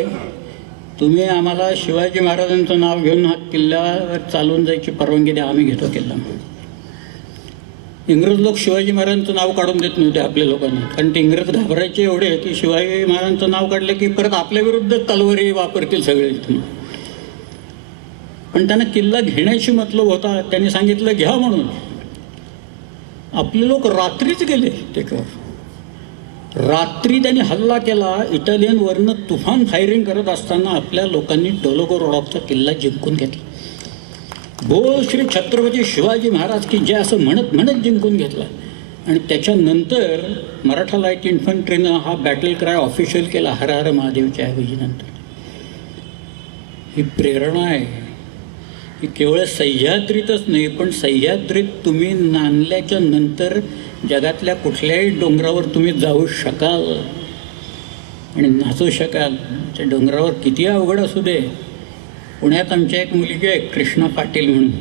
तुम्ही आम्हाला शिवाजी महाराजांचं नाव घेऊन हा किल्ल्यावर चालून जायची परवानगी द्या, आम्ही घेतो किल्ला. इंग्रज लोक शिवाजी महाराजांचं नाव काढून देत नव्हते आपल्या लोकांना, कारण ते इंग्रज घाबरायचे एवढे की शिवाजी महाराजांचं नाव काढलं की परत आपल्या विरुद्ध तलवारी वापरतील सगळे. पण त्यांना किल्ला घेण्याची मतलब होता. त्यांनी सांगितलं घ्या म्हणून. आपले लोक रात्रीच गेले त्याच्यावर. रात्री त्यांनी हल्ला केला. इटालियनवरनं तुफान फायरिंग करत असताना आपल्या लोकांनी डोलोगोरोडचा किल्ला जिंकून घेतला. बोल श्री छत्रपती शिवाजी महाराज की जय असं म्हणत म्हणत जिंकून घेतला. आणि त्याच्यानंतर मराठा लाईट इन्फंट्रीनं हा बॅटल क्राय ऑफिशियल केला, हर हर महादेवच्या ऐवजी. नंतर ही प्रेरणा आहे. ही केवळ सह्याद्रीतच नाही, पण सह्याद्रीत तुम्ही नांदल्याच्या नंतर जगातल्या कुठल्याही डोंगरावर तुम्ही जाऊ शकाल आणि नाचू शकाल. त्या डोंगरावर किती अवघड असू दे. पुण्यात आमच्या एक मुलगी आहे कृष्णा पाटील म्हणून.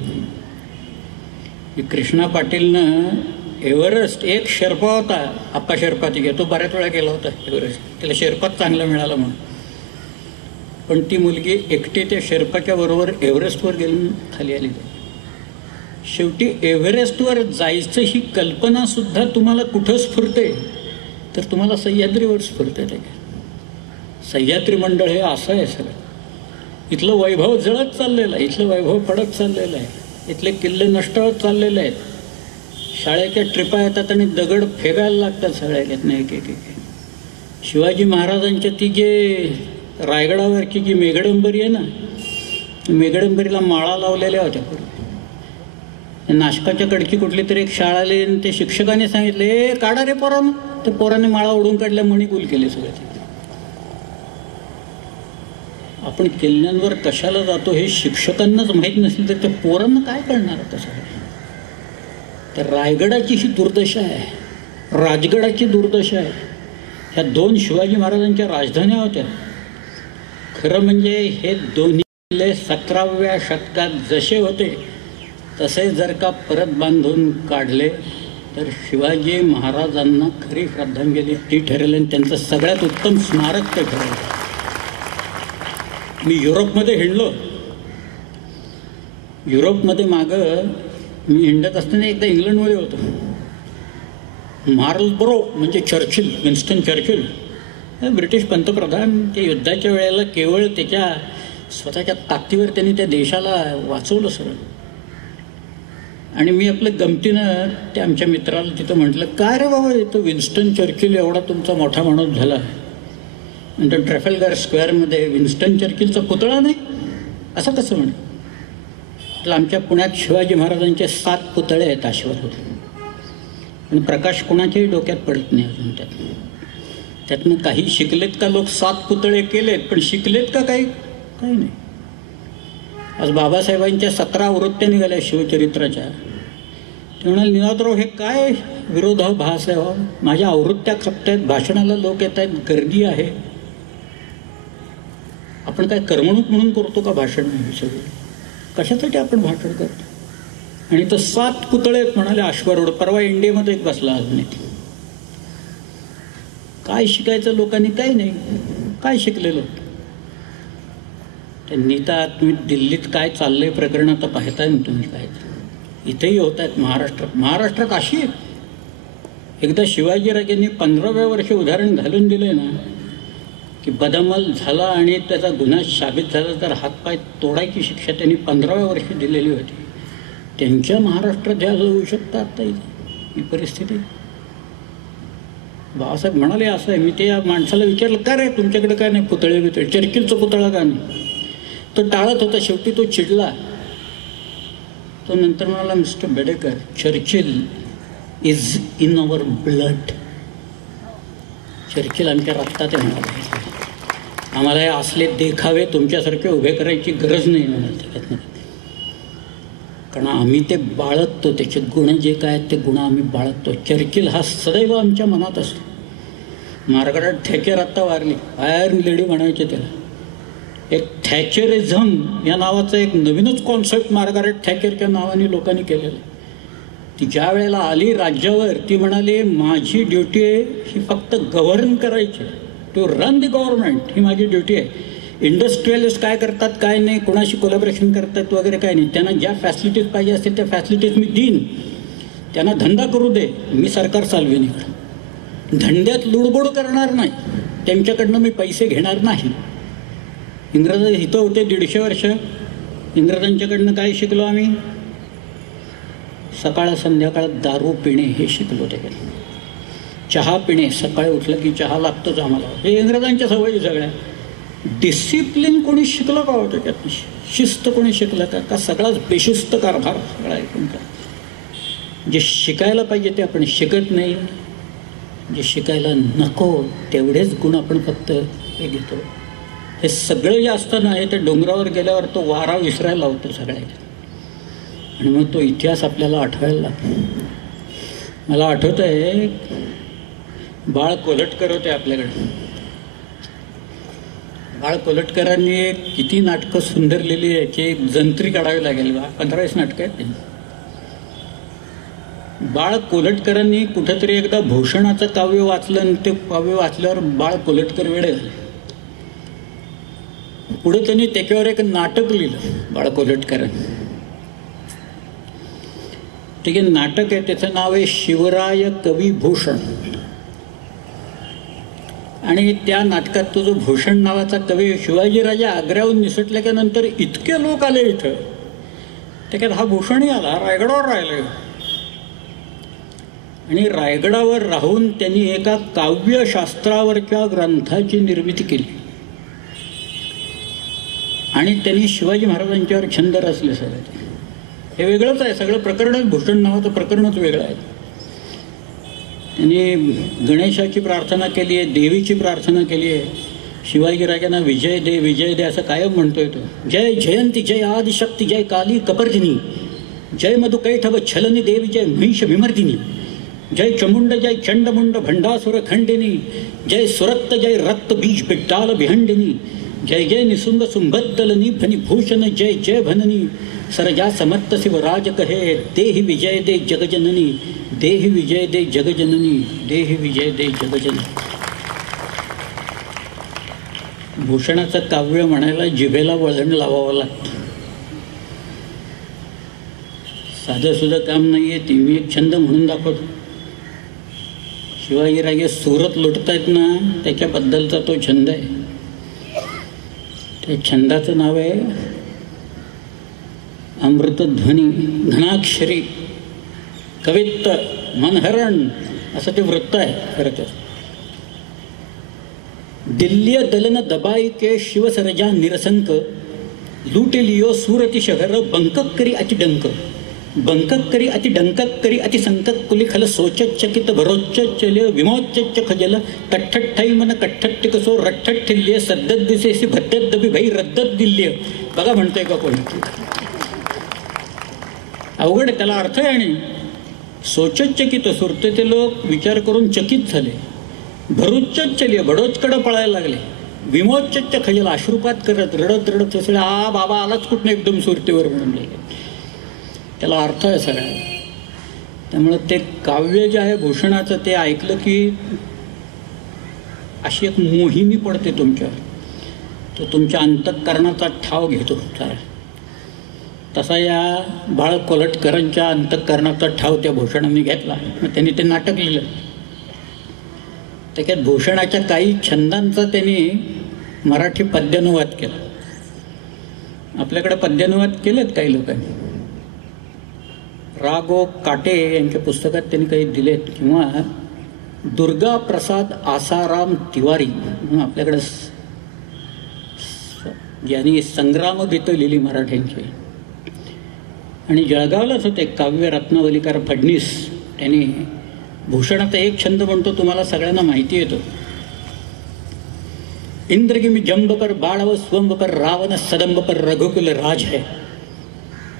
कृष्णा पाटीलनं एव्हरेस्ट, एक शेर्पा होता आप्पा शेर्पा, तिघे तो बऱ्याच वेळा गेला होता एव्हरेस्ट, तिला शेर्पाच चांगला मिळाला म्हणून. पण ती मुलगी एकटी त्या शेर्पाच्या बरोबर एव्हरेस्टवर गेली, खाली आली. शेवटी एव्हरेस्टवर जायचं ही कल्पना सुद्धा तुम्हाला कुठं स्फुरते तर तुम्हाला सह्याद्रीवर स्फुरते. सह्याद्री मंडळ हे असं आहे सगळं. इथलं वैभव जळत चाललेलं आहे, इथलं वैभव पडत चाललेलं आहे, इथले किल्ले नष्ट होत चाललेले आहेत. शाळेच्या ट्रिपा येतात आणि दगड फेकायला लागतात सगळ्यात नाही एक एक एक. शिवाजी महाराजांच्या ती जे रायगडावरची जी मेघडंबरी आहे ना, मेघडंबरीला माळा लावलेल्या होत्या. नाशकाच्या कडची कुठली तरी एक शाळा आली आणि ते शिक्षकाने सांगितले, काढा रे पोरानं. ते पोराने माळा उडून काढल्या, मणी गुल केले सगळे. आपण किल्ल्यांवर कशाला जातो हे शिक्षकांनाच माहीत नसेल तर त्या पोरांना काय कळणार आता सगळं. तर रायगडाची ही दुर्दशा आहे, राजगडाची दुर्दशा आहे. ह्या दोन शिवाजी महाराजांच्या राजधान्या होत्या. खरं म्हणजे हे दोन्ही किल्ले 17व्या शतकात जसे होते तसे जर का परत बांधून काढले तर शिवाजी महाराजांना खरी श्रद्धांजली ती ठरेल आणि त्यांचं सगळ्यात उत्तम स्मारक ते ठरेल. मी युरोपमध्ये हिंडलो. युरोपमध्ये मागं मी हिंडत असताना एकदा इंग्लंडमध्ये होतो. मार्लबरो म्हणजे चर्चिल, विन्स्टन चर्चिल ब्रिटिश पंतप्रधान. ते युद्धाच्या वेळेला केवळ त्याच्या स्वतःच्या ताकदीवर त्यांनी त्या देशाला वाचवलं सगळं. आणि मी आपलं गमतीनं त्या आमच्या मित्राला तिथं म्हटलं, काय रे बाबा तो विन्स्टन चर्चिल एवढा तुमचा मोठा माणूस झाला आणि तो ट्रॅफल्गर स्क्वेअरमध्ये विन्स्टन चर्चिलचा पुतळा नाही, असं कसं म्हणे. तर आमच्या पुण्यात शिवाजी महाराजांचे 7 पुतळे आहेत अश्वत्थ. पण प्रकाश कोणाच्याही डोक्यात पडत नाही अजून. त्यातनं काही शिकलेत का लोक? 7 पुतळे केलेत, पण शिकलेत का काही? काही नाही. आज बाबासाहेबांच्या 17 आवृत्त्या निघाल्या शिवचरित्राच्या. ते म्हणाले, निनादराव हे काय विरोधाभास आहे हो? माझ्या आवृत्त्या खपतायत, भाषणाला लोक येत आहेत, गर्दी आहे. आपण काय करमणूक म्हणून करतो का भाषण? सगळं कशासाठी आपण भाषण करतो? आणि तो 7 पुतळे म्हणाले अश्वारूढ. परवा इंडियामध्ये एक बसला अजून एक. काय शिकायचं लोकांनी? काही नाही. काय शिकलेलं? त्यांनी तर तुम्ही दिल्लीत काय चाललंय प्रकरण आता पाहताय ना तुम्ही. काय इथेही होत आहेत महाराष्ट्रात अशी. एकदा शिवाजीराजांनी 15व्या वर्षी उदाहरण घालून दिले ना की बदअमल झाला आणि त्याचा गुन्हा साबित झाला तर हातपाय तोडायची शिक्षा त्यांनी 15व्या वर्षी दिलेली होती. त्यांच्या महाराष्ट्रात ह्या होऊ शकतात आता ही परिस्थिती. बाबासाहेब म्हणाले असं आहे. मी ते या माणसाला विचारलं, का रे तुमच्याकडे काय नाही पुतळे बितळे? चर्चिलचा पुतळा का नाही? तो टाळत होता. शेवटी तो चिडला. तो नंतर म्हणाला, mister Bedekar, Churchill is in our blood. Churchill आमच्या रक्तात आहे म्हणाला. आम्हाला हे असले देखावे तुमच्यासारखे उभे करायची गरज नाही म्हणाल. कारण आम्ही ते बाळगतो, त्याचे गुण जे काय आहेत ते गुण आम्ही बाळगतो. चर्चिल हा सदैव आमच्या मनात असतो. मार्गारेट थॅचर आत्ता वारली, आयर्न लेडी म्हणायचे त्याला. एक थॅचरिझम या नावाचा एक नवीनच कॉन्सेप्ट मार्गारेट थॅचरच्या नावाने लोकांनी केलेला. ती ज्या वेळेला आली राज्यावर ती म्हणाली, माझी ड्युटी आहे ही फक्त गव्हर्न करायची, टू रन द गव्हर्नमेंट, ही माझी ड्युटी आहे. इंडस्ट्रियलिस्ट काय करतात काय नाही, कोणाशी कोलॅबरेशन करतात वगैरे काय नाही. त्यांना ज्या फॅसिलिटीज पाहिजे असतील त्या फॅसिलिटीज मी देईन. त्यांना धंदा करू दे, मी सरकार चालवेन. धंद्यात लुडबुड करणार नाही, त्यांच्याकडनं मी पैसे घेणार नाही. इंग्रज इथं होते 150 वर्ष. इंग्रजांच्याकडनं काय शिकलो आम्ही? सकाळ संध्याकाळ दारू पिणे हे शिकलो त्याच्यात. चहा पिणे, सकाळी उठलं की चहा लागतोच आम्हाला, हे इंग्रजांच्या सवयी सगळ्या. डिसिप्लिन कोणी शिकलं का हो त्याच्यात? शिस्त कोणी शिकलं का? का सगळाच बेशिस्त कारभार सगळा ऐकून का? जे शिकायला पाहिजे ते आपण शिकत नाही, जे शिकायला नको तेवढेच गुण आपण फक्त हे घेतो. हे सगळं जे असतं ना, हे ते डोंगरावर गेल्यावर तो वारा विसरायला लावतो सगळ्यात, आणि मग तो इतिहास आपल्याला आठवायला लागतो. मला आठवतं आहे, बाळ कोलटकर होते आपल्याकडे. बाळ कोलटकरांनी किती नाटकं सुंदर लिहिली, याची एक जंत्री काढावी लागेल. 15-20 नाटकं आहेत. बाळ कोलटकरांनी कुठंतरी एकदा भूषणाचं काव्य वाचलं, आणि ते काव्य वाचल्यावर बाळ कोलटकर वेडे झाले. पुढे त्यांनी त्याच्यावर एक नाटक लिहिलं बाळ कोलटकरांनी. ते नाटक आहे, त्याचं नाव आहे शिवराय कवी भूषण. आणि त्या नाटकात तो जो भूषण नावाचा कवी, शिवाजीराजे आग्र्याहून निसटल्याच्या नंतर इतके लोक आले इथं, त्याच्यात हा भूषणही आला, रायगडावर राहिला. आणि रायगडावर राहून त्यांनी एका काव्यशास्त्रावरच्या ग्रंथाची निर्मिती केली. आणि त्यांनी शिवाजी महाराजांच्यावर छंद रचले सगळे. हे वेगळंच आहे सगळं प्रकरणच, भूषण नावाचं प्रकरणच वेगळं आहे. त्यांनी गणेशाची प्रार्थना केली आहे, देवीची प्रार्थना केली आहे. शिवाजीराजांना विजय दे असं कायम म्हणतोय तो. जय जयंती, जय आदिशक्ती, जय काली कपर्दिनी, जय मधुकैठव छलनी देवी, जय महिष विमर्दिनी, जय चमुंड, जय चंडमुंड भंडासुर खंडिनी, जय सुरक्त, जय रक्त बीज बिड्डाल बिहंडिनी, जय जय निसुंग सुंभद्दल निभनी भूषण, जय जय भननी सरजा समर्थ शिवराज कहे, देहि विजय दे जगजननी, देहि विजय दे जगजननी, देहि विजय दे जगजननी. भूषणाचं काव्य म्हणायला जिभेला वळण लावावं लागतं. साधं सुद्धा काम नाहीये. ती मी एक छंद म्हणून दाखवतो. शिवाजीराजे सुरत लुटतायत ना, त्याच्याबद्दलचा तो छंद आहे. त्या छंदाचं नाव आहे अमृतध्वनी, घनाक्षरी, कवित्त, मनहरण असं ते वृत्त आहे खरं तर. दिल्लीय दलन दबाई के शिव सरजा निरसंक, लूट लियो सूरती शहर बंकक करी अति डंक, बंकक करी अति डंकक करी अति संकक कुलिखल सोचत चकित भरोच्च चले विमोच्च खजल, कठ्ठठाई मन कठ्ठट्ट कसो रठ्ठट ठिल्य, सद्दत दिसेसी भद्दत दबी भाई रद्दत दिल्य. बघा म्हणतोय का कोणी? अवघड त्याला अर्थ आहे. आणि सोचचकित सुरतेचे लोक विचार करून चकित झाले. भरूचच चलिये, भडोचकडं पळायला लागले. विमोच्च खजल, अश्रुपात करत रडत रडत असेल, हा बाबा आलाच कुठनं एकदम सुरतेवर म्हणून गेले. त्याला अर्थ आहे सगळा. त्यामुळे ते काव्य जे आहे भूषणाचं, ते ऐकलं की अशी एक मोहिनी पडते तुमच्यावर. तो तुमच्या अंतःकरणाचा ठाव घेतो सारा. तसा या बाळ कोलटकरांच्या अंतःकरणाचा ठाव त्या भूषणांनी घेतला. मग त्यांनी ते नाटक लिहिलं. त्याच्यात भूषणाच्या काही छंदांचा त्यांनी मराठी पद्यानुवाद केला. आपल्याकडे पद्यानुवाद केलेत काही लोकांनी. रागो काटे यांच्या पुस्तकात त्यांनी काही दिलेत. किंवा दुर्गा प्रसाद आसाराम तिवारी म्हणून आपल्याकडे ज्यांनी संग्रामगीतं लिहिली मराठ्यांची. आणि जळगावलाच होते काव्य रत्नावलीकार फडणीस. त्यांनी भूषणाचा एक छंद म्हणतो, तुम्हाला सगळ्यांना माहिती येतो. इंद्रगिमी जंब पर बाळव स्वंब पर रावण सदंब पर रघुकुल राज है,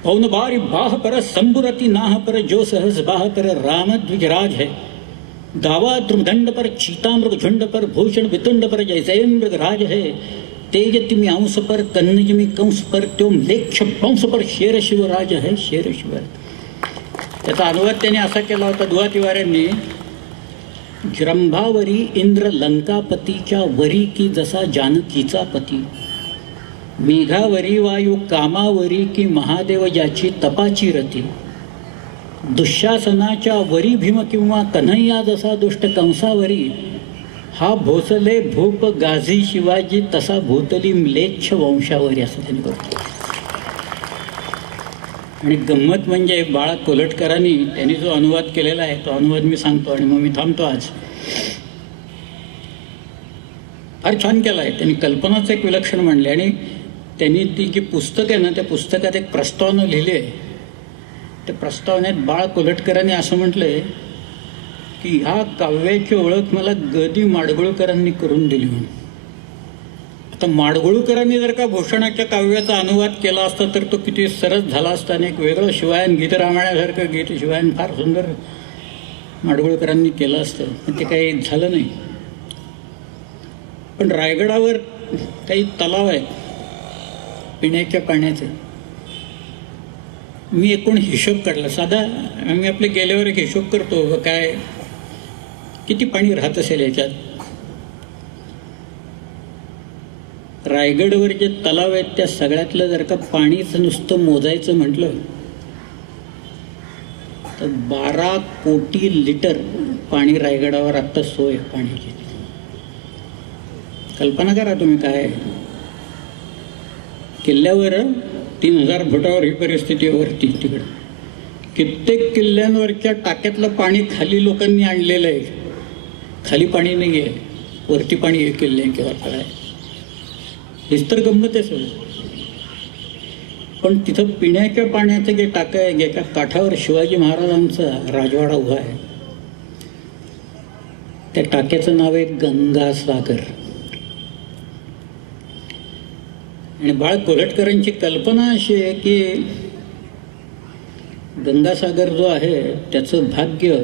पौन बारी बाह पर संबुरति नाह पर जो सहस बाह पर राम द्विजराज है, दावा द्रुमदंड पर चीतामृग झुंड पर भूषण वितुंड पर जय मृग राज है, तेज तिमी अंश पर कन्नजमी कंस पर त्योम लेक्ष वंश पर शेर शिवराज है, शेर शिवराज. त्याचा अनुवाद त्याने असा केला होता दुवा तिवाऱ्यांनी. जृंभावरी इंद्र लंकापतीच्या वरी की जसा जानकीचा पती, मेघावरी वायू कामावरी की महादेव ज्याची तपाची रती, दुःशासनाच्या वरी भीम किंवा कन्हैया जसा दुष्ट कंसावरी, हा भोसले भूप गाझी शिवाजी तसा भूतली म्लेच्छ वंशावरी, असं त्यांनी करतो. आणि गंमत म्हणजे बाळा कोलटकरांनी त्यांनी जो अनुवाद केलेला आहे तो अनुवाद मी सांगतो आणि मग मी थांबतो आज. फार छान केला आहे त्यांनी, कल्पनाच एक विलक्षण मांडली. आणि त्यांनी ती जी पुस्तक आहे ना त्या पुस्तकात एक प्रस्तावना लिहिली आहे. त्या प्रस्तावनेत बाळ कोलटकरांनी असं म्हटलंय की ह्या काव्याची ओळख मला ग. दी. माडगुळकरांनी करून दिली म्हणून. आता माडगुळकरांनी जर का भूषणाच्या काव्याचा अनुवाद केला असता तर तो किती सरस झाला असता. आणि एक वेगळं शिवायन गीत रामायणासारखं गीत शिवायन फार सुंदर माडगुळकरांनी केलं असतं, पण ते काही झालं नाही. पण रायगडावर काही तलाव आहेत पिण्याच्या पाण्याचे. मी एकूण हिशोब काढला साधा. आम्ही आपले गेल्यावर एक हिशोब करतो काय किती पाणी राहत असेल याच्यात. रायगडवर जे तलाव आहेत त्या सगळ्यातलं जर का पाणीच नुसतं मोजायचं म्हटलं तर 12 कोटी लिटर पाणी रायगडावर आत्ता सोय पाण्याची. कल्पना करा तुम्ही काय. किल्ल्यावर 3000 फुटावर ही परिस्थिती वरती तिकडे. कित्येक किल्ल्यांवरच्या टाक्यातलं पाणी खाली लोकांनी आणलेलं आहे. खाली पाणी नाही आहे, वरती पाणी आहे किल्ल्यांच्या काय. हेच तर गंमत आहे सगळं. पण तिथं पिण्याच्या पाण्याचं जे टाकं आहे एका काठावर शिवाजी महाराजांचा राजवाडा उभा आहे. त्या टाक्याचं नाव आहे गंगासागर. आणि बाळ कोलटकरांची कल्पना अशी आहे की गंगासागर जो आहे त्याचं भाग्य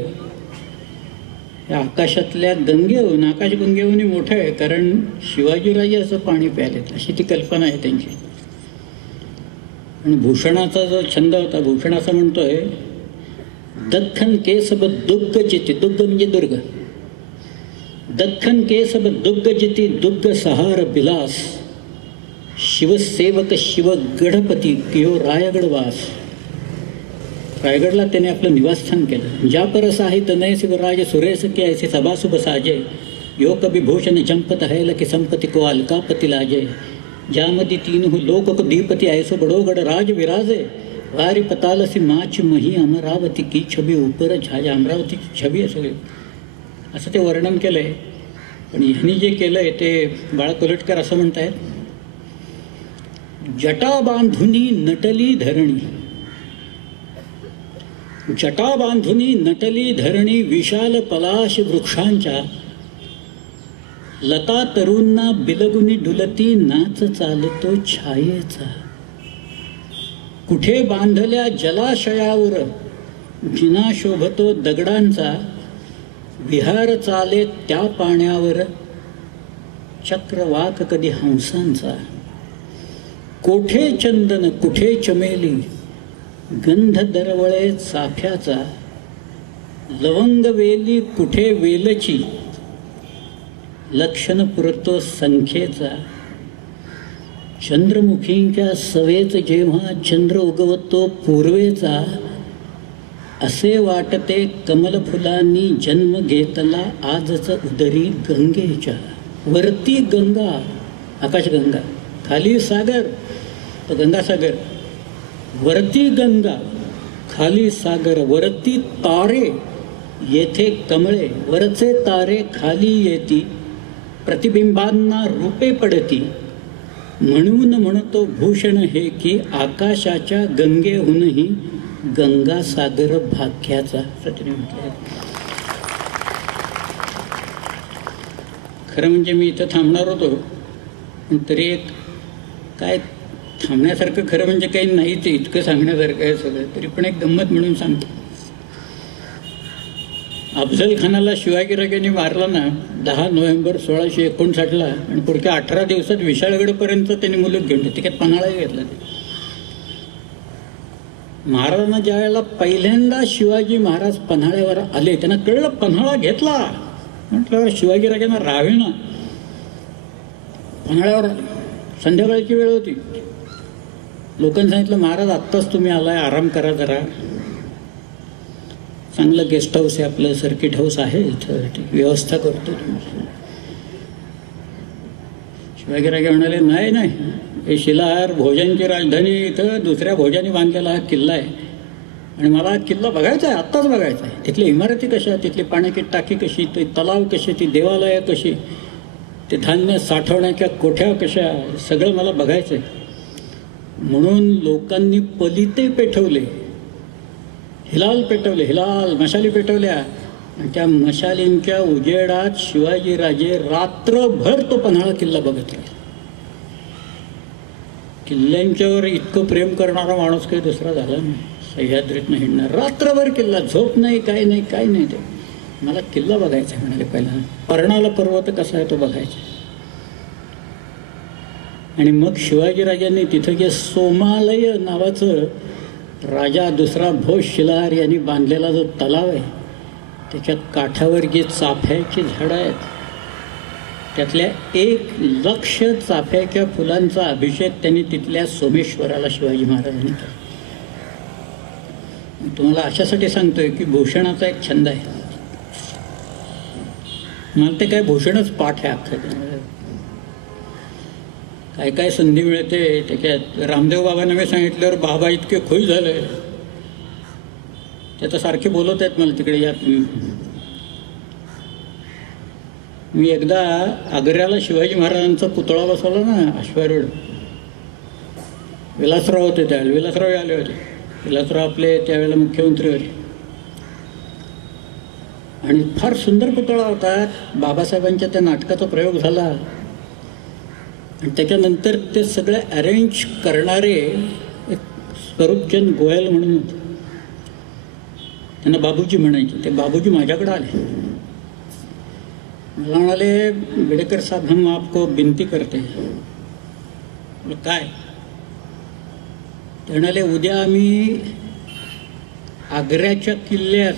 या आकाशातल्या गंगेहून आकाशगंगेहूनही मोठं आहे, कारण शिवाजीराजे असं पाणी प्यालेत अशी ती कल्पना आहे त्यांची. आणि भूषणाचा जो छंद होता, भूषण असं म्हणतोय दख्खन केसब दुग्ग जिती. दुग्ग म्हणजे दुर्ग. दख्खन केसब दुग्ग जिती दुग्ग सहार बिलास. शिवसेवक शिव गढपती कियो रायगडवास. रायगडला त्याने आपलं निवासस्थान केलं. ज्या परस आहे तनय शिवराज सुरेश के ऐसे सभासुभ साजे. यो कभी भूषण चंपत है की संपत्ती को अलकापती लाजे. ज्यामध्ये 3 लोक को दीपती ऐसो बडोगड राज विराजे. वारी पतालसी माच मही अमरावती की छबी ऊपर झाजा. अमरावतीची छबी आहे सगळी असं ते वर्णन केलंय. पण ह्यांनी जे केलंय ते बाळ कोलटकर असं म्हणतायत जटा बांधुनी नटली धरणी. जटा बांधुनी नटली धरणी विशाल पलाश वृक्षांच्या. लता तरुंना बिलगुनी डुलती नाच चालतो छायेचा. कुठे बांधल्या जलाशयावर जिना शोभतो दगडांचा. विहार चाले त्या पाण्यावर चक्रवाक कधी हंसांचा. कोठे चंदन कुठे चमेली गंध दरवळे चाफ्याचा. लवंग वेली कुठे वेलची लक्षण पुरतो संख्येचा. चंद्रमुखींच्या सवेच जेव्हा चंद्र उगवतो पूर्वेचा. असे वाटते कमल फुलांनी जन्म घेतला आजच उदरी गंगेच्या. वरती गंगा आकाशगंगा, खाली सागर तो गंगासागर. वरती गंगा खाली सागर. वरती तारे येथे कमळे. वरचे तारे खाली येती प्रतिबिंबांना रूपे पडती. म्हणून म्हणतो भूषण हे की आकाशाच्या गंगेहूनही गंगासागर भाग्याचा. सत्य म्हटलं. खरं म्हणजे मी इथं थांबणार होतो पण तरी एक काय थांबण्यासारखं खरं म्हणजे काही नाही ते इतकं सांगण्यासारखं आहे सगळं. तरी पण एक गंमत म्हणून सांगतो. अफजल खानाला शिवाजीराजांनी मारला ना 10 नोव्हेंबर 1659 आणि पुढच्या 18 दिवसात विशाळगडपर्यंत त्यांनी मुलूक घेतलं. तिकडे पन्हाळाही घेतला. महाराजांना ज्या वेळेला पहिल्यांदा शिवाजी महाराज पन्हाळ्यावर आले त्यांना कळलं पन्हाळा घेतला म्हटल्यावर शिवाजीराजांना राहावे ना. पन्हाळ्यावर संध्याकाळची वेळ होती. लोकांनी सांगितलं महाराज आत्ताच तुम्ही आलाय, आराम करा जरा. चांगलं गेस्ट हाऊस आहे आपलं, सर्किट हाऊस आहे इथं, व्यवस्था करतो. शिवाजीराजे म्हणाले नाही नाही हे शिलाहार भोजांची राजधानी इथं दुसऱ्या भोजांनी बांधलेला हा किल्ला आहे. आणि मला किल्ला बघायचा आहे, आत्ताच बघायचा आहे. तिथली इमारती कशा, तिथली पाण्याची टाकी कशी, ते तलाव कसे, ती देवालयं कशी, ते धान्य साठवण्याच्या कोठ्या कशा, सगळं मला बघायचं आहे. म्हणून लोकांनी पलिते पेटवले, हिलाल पेटवले, हिलाल मशाली पेटवल्या. आणि त्या मशालींच्या उजेडात शिवाजीराजे रात्रभर तो पन्हाळा किल्ला बघत राहिले. किल्ल्यांच्यावर इतकं प्रेम करणारा माणूस काही दुसरा झाला नाही. सह्याद्रीतनं हिंडणार, रात्रभर किल्ला, झोप नाही, काय नाही, काय नाही. ते मला किल्ला बघायचा आहे म्हणाले. पहिला पर्णाला पर्वत कसा आहे तो बघायचा. आणि मग शिवाजीराजांनी तिथं जे सोमालय नावाचं राजा दुसरा भोज शिलाहार यांनी बांधलेला जो तलाव आहे, त्याच्यात काठावर जी चाफ्याची झाडं आहेत, त्यातल्या 1,00,000 चाफ्याच्या फुलांचा अभिषेक त्यांनी तिथल्या सोमेश्वराला शिवाजी महाराजांनी केला. तुम्हाला अशासाठी सांगतोय की भूषणाचा एक छंद आहे. मला ते काय भूषणच पाठ आहे अख्खं. काय काय संधी मिळते त्याच्यात. रामदेव बाबांना मी सांगितल्यावर बाबा इतके खुश झाले, त्याचं सारखे बोलत आहेत मला, तिकडे या तुम्ही. मी एकदा आग्र्याला शिवाजी महाराजांचा पुतळा बसवला ना अश्वारूढ, विलासराव होते त्यावेळेला, विलासराव आले होते. विलासराव आपले त्यावेळेला मुख्यमंत्री होते. आणि फार सुंदर पुतळा होता. बाबासाहेबांच्या त्या नाटकाचा प्रयोग झाला. आणि त्याच्यानंतर ते सगळे अरेंज करणारे एक स्वरूपचंद गोयल म्हणून होते, त्यांना बाबूजी म्हणायचे. ते बाबूजी माझ्याकडे आले, मला म्हणाले, बेडेकर साहब हम आपको विनती करते. काय? ते म्हणाले, उद्या आम्ही आग्र्याच्या किल्ल्यात,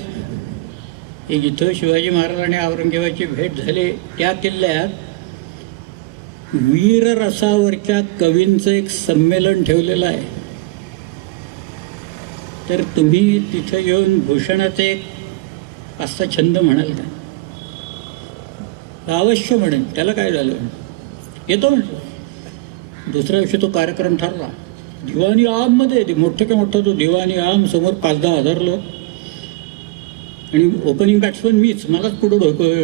हे जिथं शिवाजी महाराज आणि औरंगजेबाची भेट झाली त्या किल्ल्यात वीररसावरच्या कवींचं एक संमेलन ठेवलेलं आहे. तर तुम्ही तिथं येऊन भूषणाचे एक 5-6 छंद म्हणाल का? अवश्य म्हणेन. त्याला काय झालं, येतो म्हणतो. दुसऱ्या दिवशी तो कार्यक्रम ठरला. दिवाणी आममध्ये मोठं मोठा तो दिवाणी आम, समोर 5-10 हजार लोक. आणि ओपनिंग बॅट्समन मीच, मलाच पुढं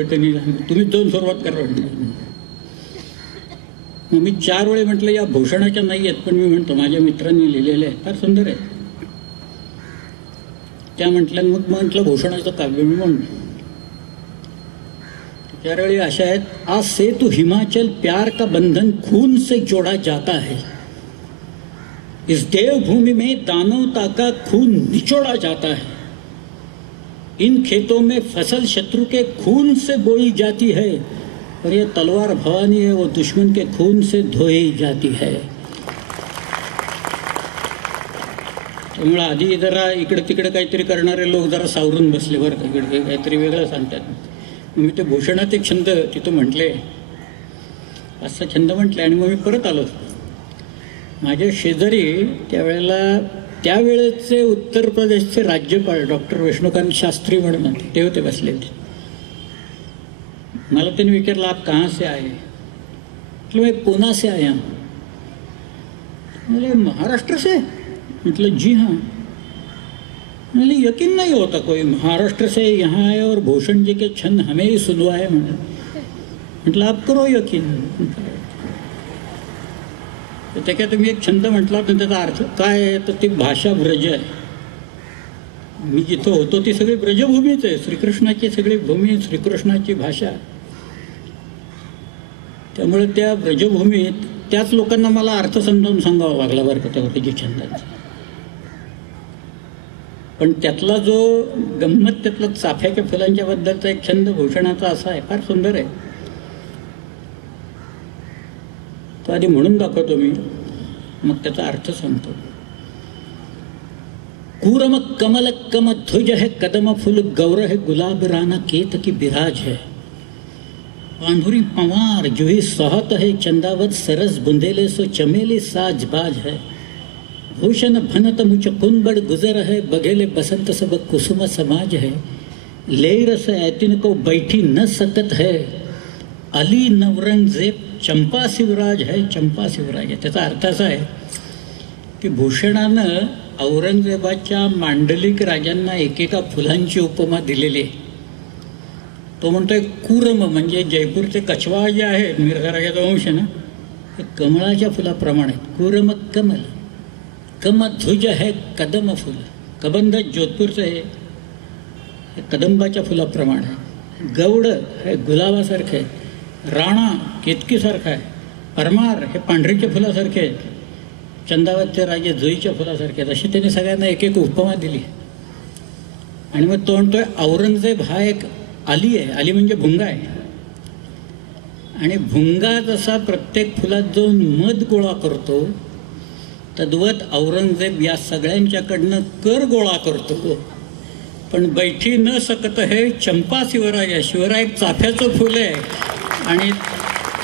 त्यांनी तुम्हीच जाऊन सुरुवात करा म्हटलं. मग मी 4 वेळे म्हटलं या भूषणाच्या नाही आहेत, पण मी म्हणतो माझ्या मित्रांनी लिहिलेले आहेत, फार सुंदर आहेत. त्या म्हटल्या. मग म्हटलं भूषणाचं काव्य मी म्हणतो. त्यावेळी अशा आहेत. आज से तो हिमाचल प्यार का बंधन खून से जोड़ा जाता है, इस देवभूमि में दानवता का खून निचोड़ा जाता है, इन खेतों में फसल शत्रु के खून से बोई जाती है, और ये तलवार भवानी है वो दुश्मन के खून से धोई जाती है. त्यामुळे आधी जरा इकडे तिकडे काहीतरी करणारे लोक जरा सावरून बसले बरं का, इकडे काहीतरी वेगळं सांगतात. मी ते भूषणाचे छंद तिथं म्हटले, असं छंद म्हटले. आणि मग मी परत आलो. माझ्या शेजारी त्यावेळेचे उत्तर प्रदेशचे राज्यपाल डॉक्टर विष्णुकांत शास्त्री म्हणून ते होते बसलेले. मला त्यांनी विचारलं, आप कहाँ से आए? मतलब मैं पूना से आया हूँ. महाराष्ट्र से? मतलब जी हाँ. मतलब यकीन नहीं होता कोई महाराष्ट्र से यहाँ आए और भूषण जी के छंद हमें ही सुनवाए. म्हटलं आप करो यकीन. त्याच्यात तुम्ही एक छंद म्हटला तर त्याचा अर्थ काय आहे, तर ती भाषा ब्रज आहे. मी जिथं होतो ती सगळी ब्रजभूमीच आहे. श्रीकृष्णाची सगळी भूमी, श्रीकृष्णाची भाषा. त्यामुळे त्या ब्रजभूमीत त्याच लोकांना मला अर्थ समजावून सांगावा लागला बरं का त्यावरती छंदांचा. पण त्यातला जो गंमत, त्यातला चाफ्याच्या फुलांच्या बद्दलचा एक छंद भूषणाचा असा आहे, फार सुंदर आहे. तो आधी म्हणून दाखवतो मी, मग त्याचा अर्थ सांगतो. कूरम कमल कम ध्वज है, कदम फुल गौर है, गुलाब राना केत की बिराज है, पांधुरी पवार जो ही सहत है, चंदावत सरस बुंदेले सो चमेली साज बाज है, भूषण भनत मुझ कुंबड़ गुजर है, बघेले बसंत सब कुसुम समाज है, ले रस ऐतिन को बैठी न सकत है, अली नवरंगजेब चंपा शिवराज है, चंपा शिवराज आहे. त्याचा अर्थ असा आहे की भूषणानं औरंगजेबाच्या मांडलिक राजांना एकेका फुलांची उपमा दिलेली आहे. तो म्हणतोय कुरम, म्हणजे जयपूरचे कछवा जे आहे मिर्झा राजाचा वंश ना, हे कमळाच्या फुलाप्रमाणे. कुरम कमल, कमध्वज है कदम फुल. कबंध जोधपूरचं हे कदंबाच्या फुलाप्रमाणे. गौड हे गुलाबासारखे, राणा केतकीसारखा आहे, परमार हे पांढरीच्या फुलासारखे आहेत, चंदावतचे राजे जुईच्या फुलासारखे आहेत. अशी त्याने सगळ्यांना एक एक उपमा दिली. आणि मग तो म्हणतोय औरंगजेब हा एक अली आहे. अली म्हणजे भुंगा आहे. आणि भुंगा जसा प्रत्येक फुलात जाऊन मध गोळा करतो, तद्वत औरंगजेब या सगळ्यांच्याकडनं कर गोळा करतो. पण बैठी न सकत हे चंपा शिवराज आहे. शिवराय एक चाफ्याचं फुल आहे आणि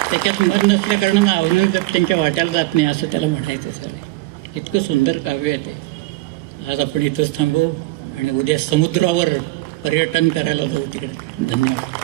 त्याच्यात मध नसल्या कारणानं औरंगजेब त्यांच्या वाट्याला जात नाही, असं त्याला म्हणायचं सर. इतकं सुंदर काव्य आहे ते. आज आपण इथंच थांबू आणि उद्या समुद्रावर पर्यटन करायला जाऊ तिकडे. धन्यवाद.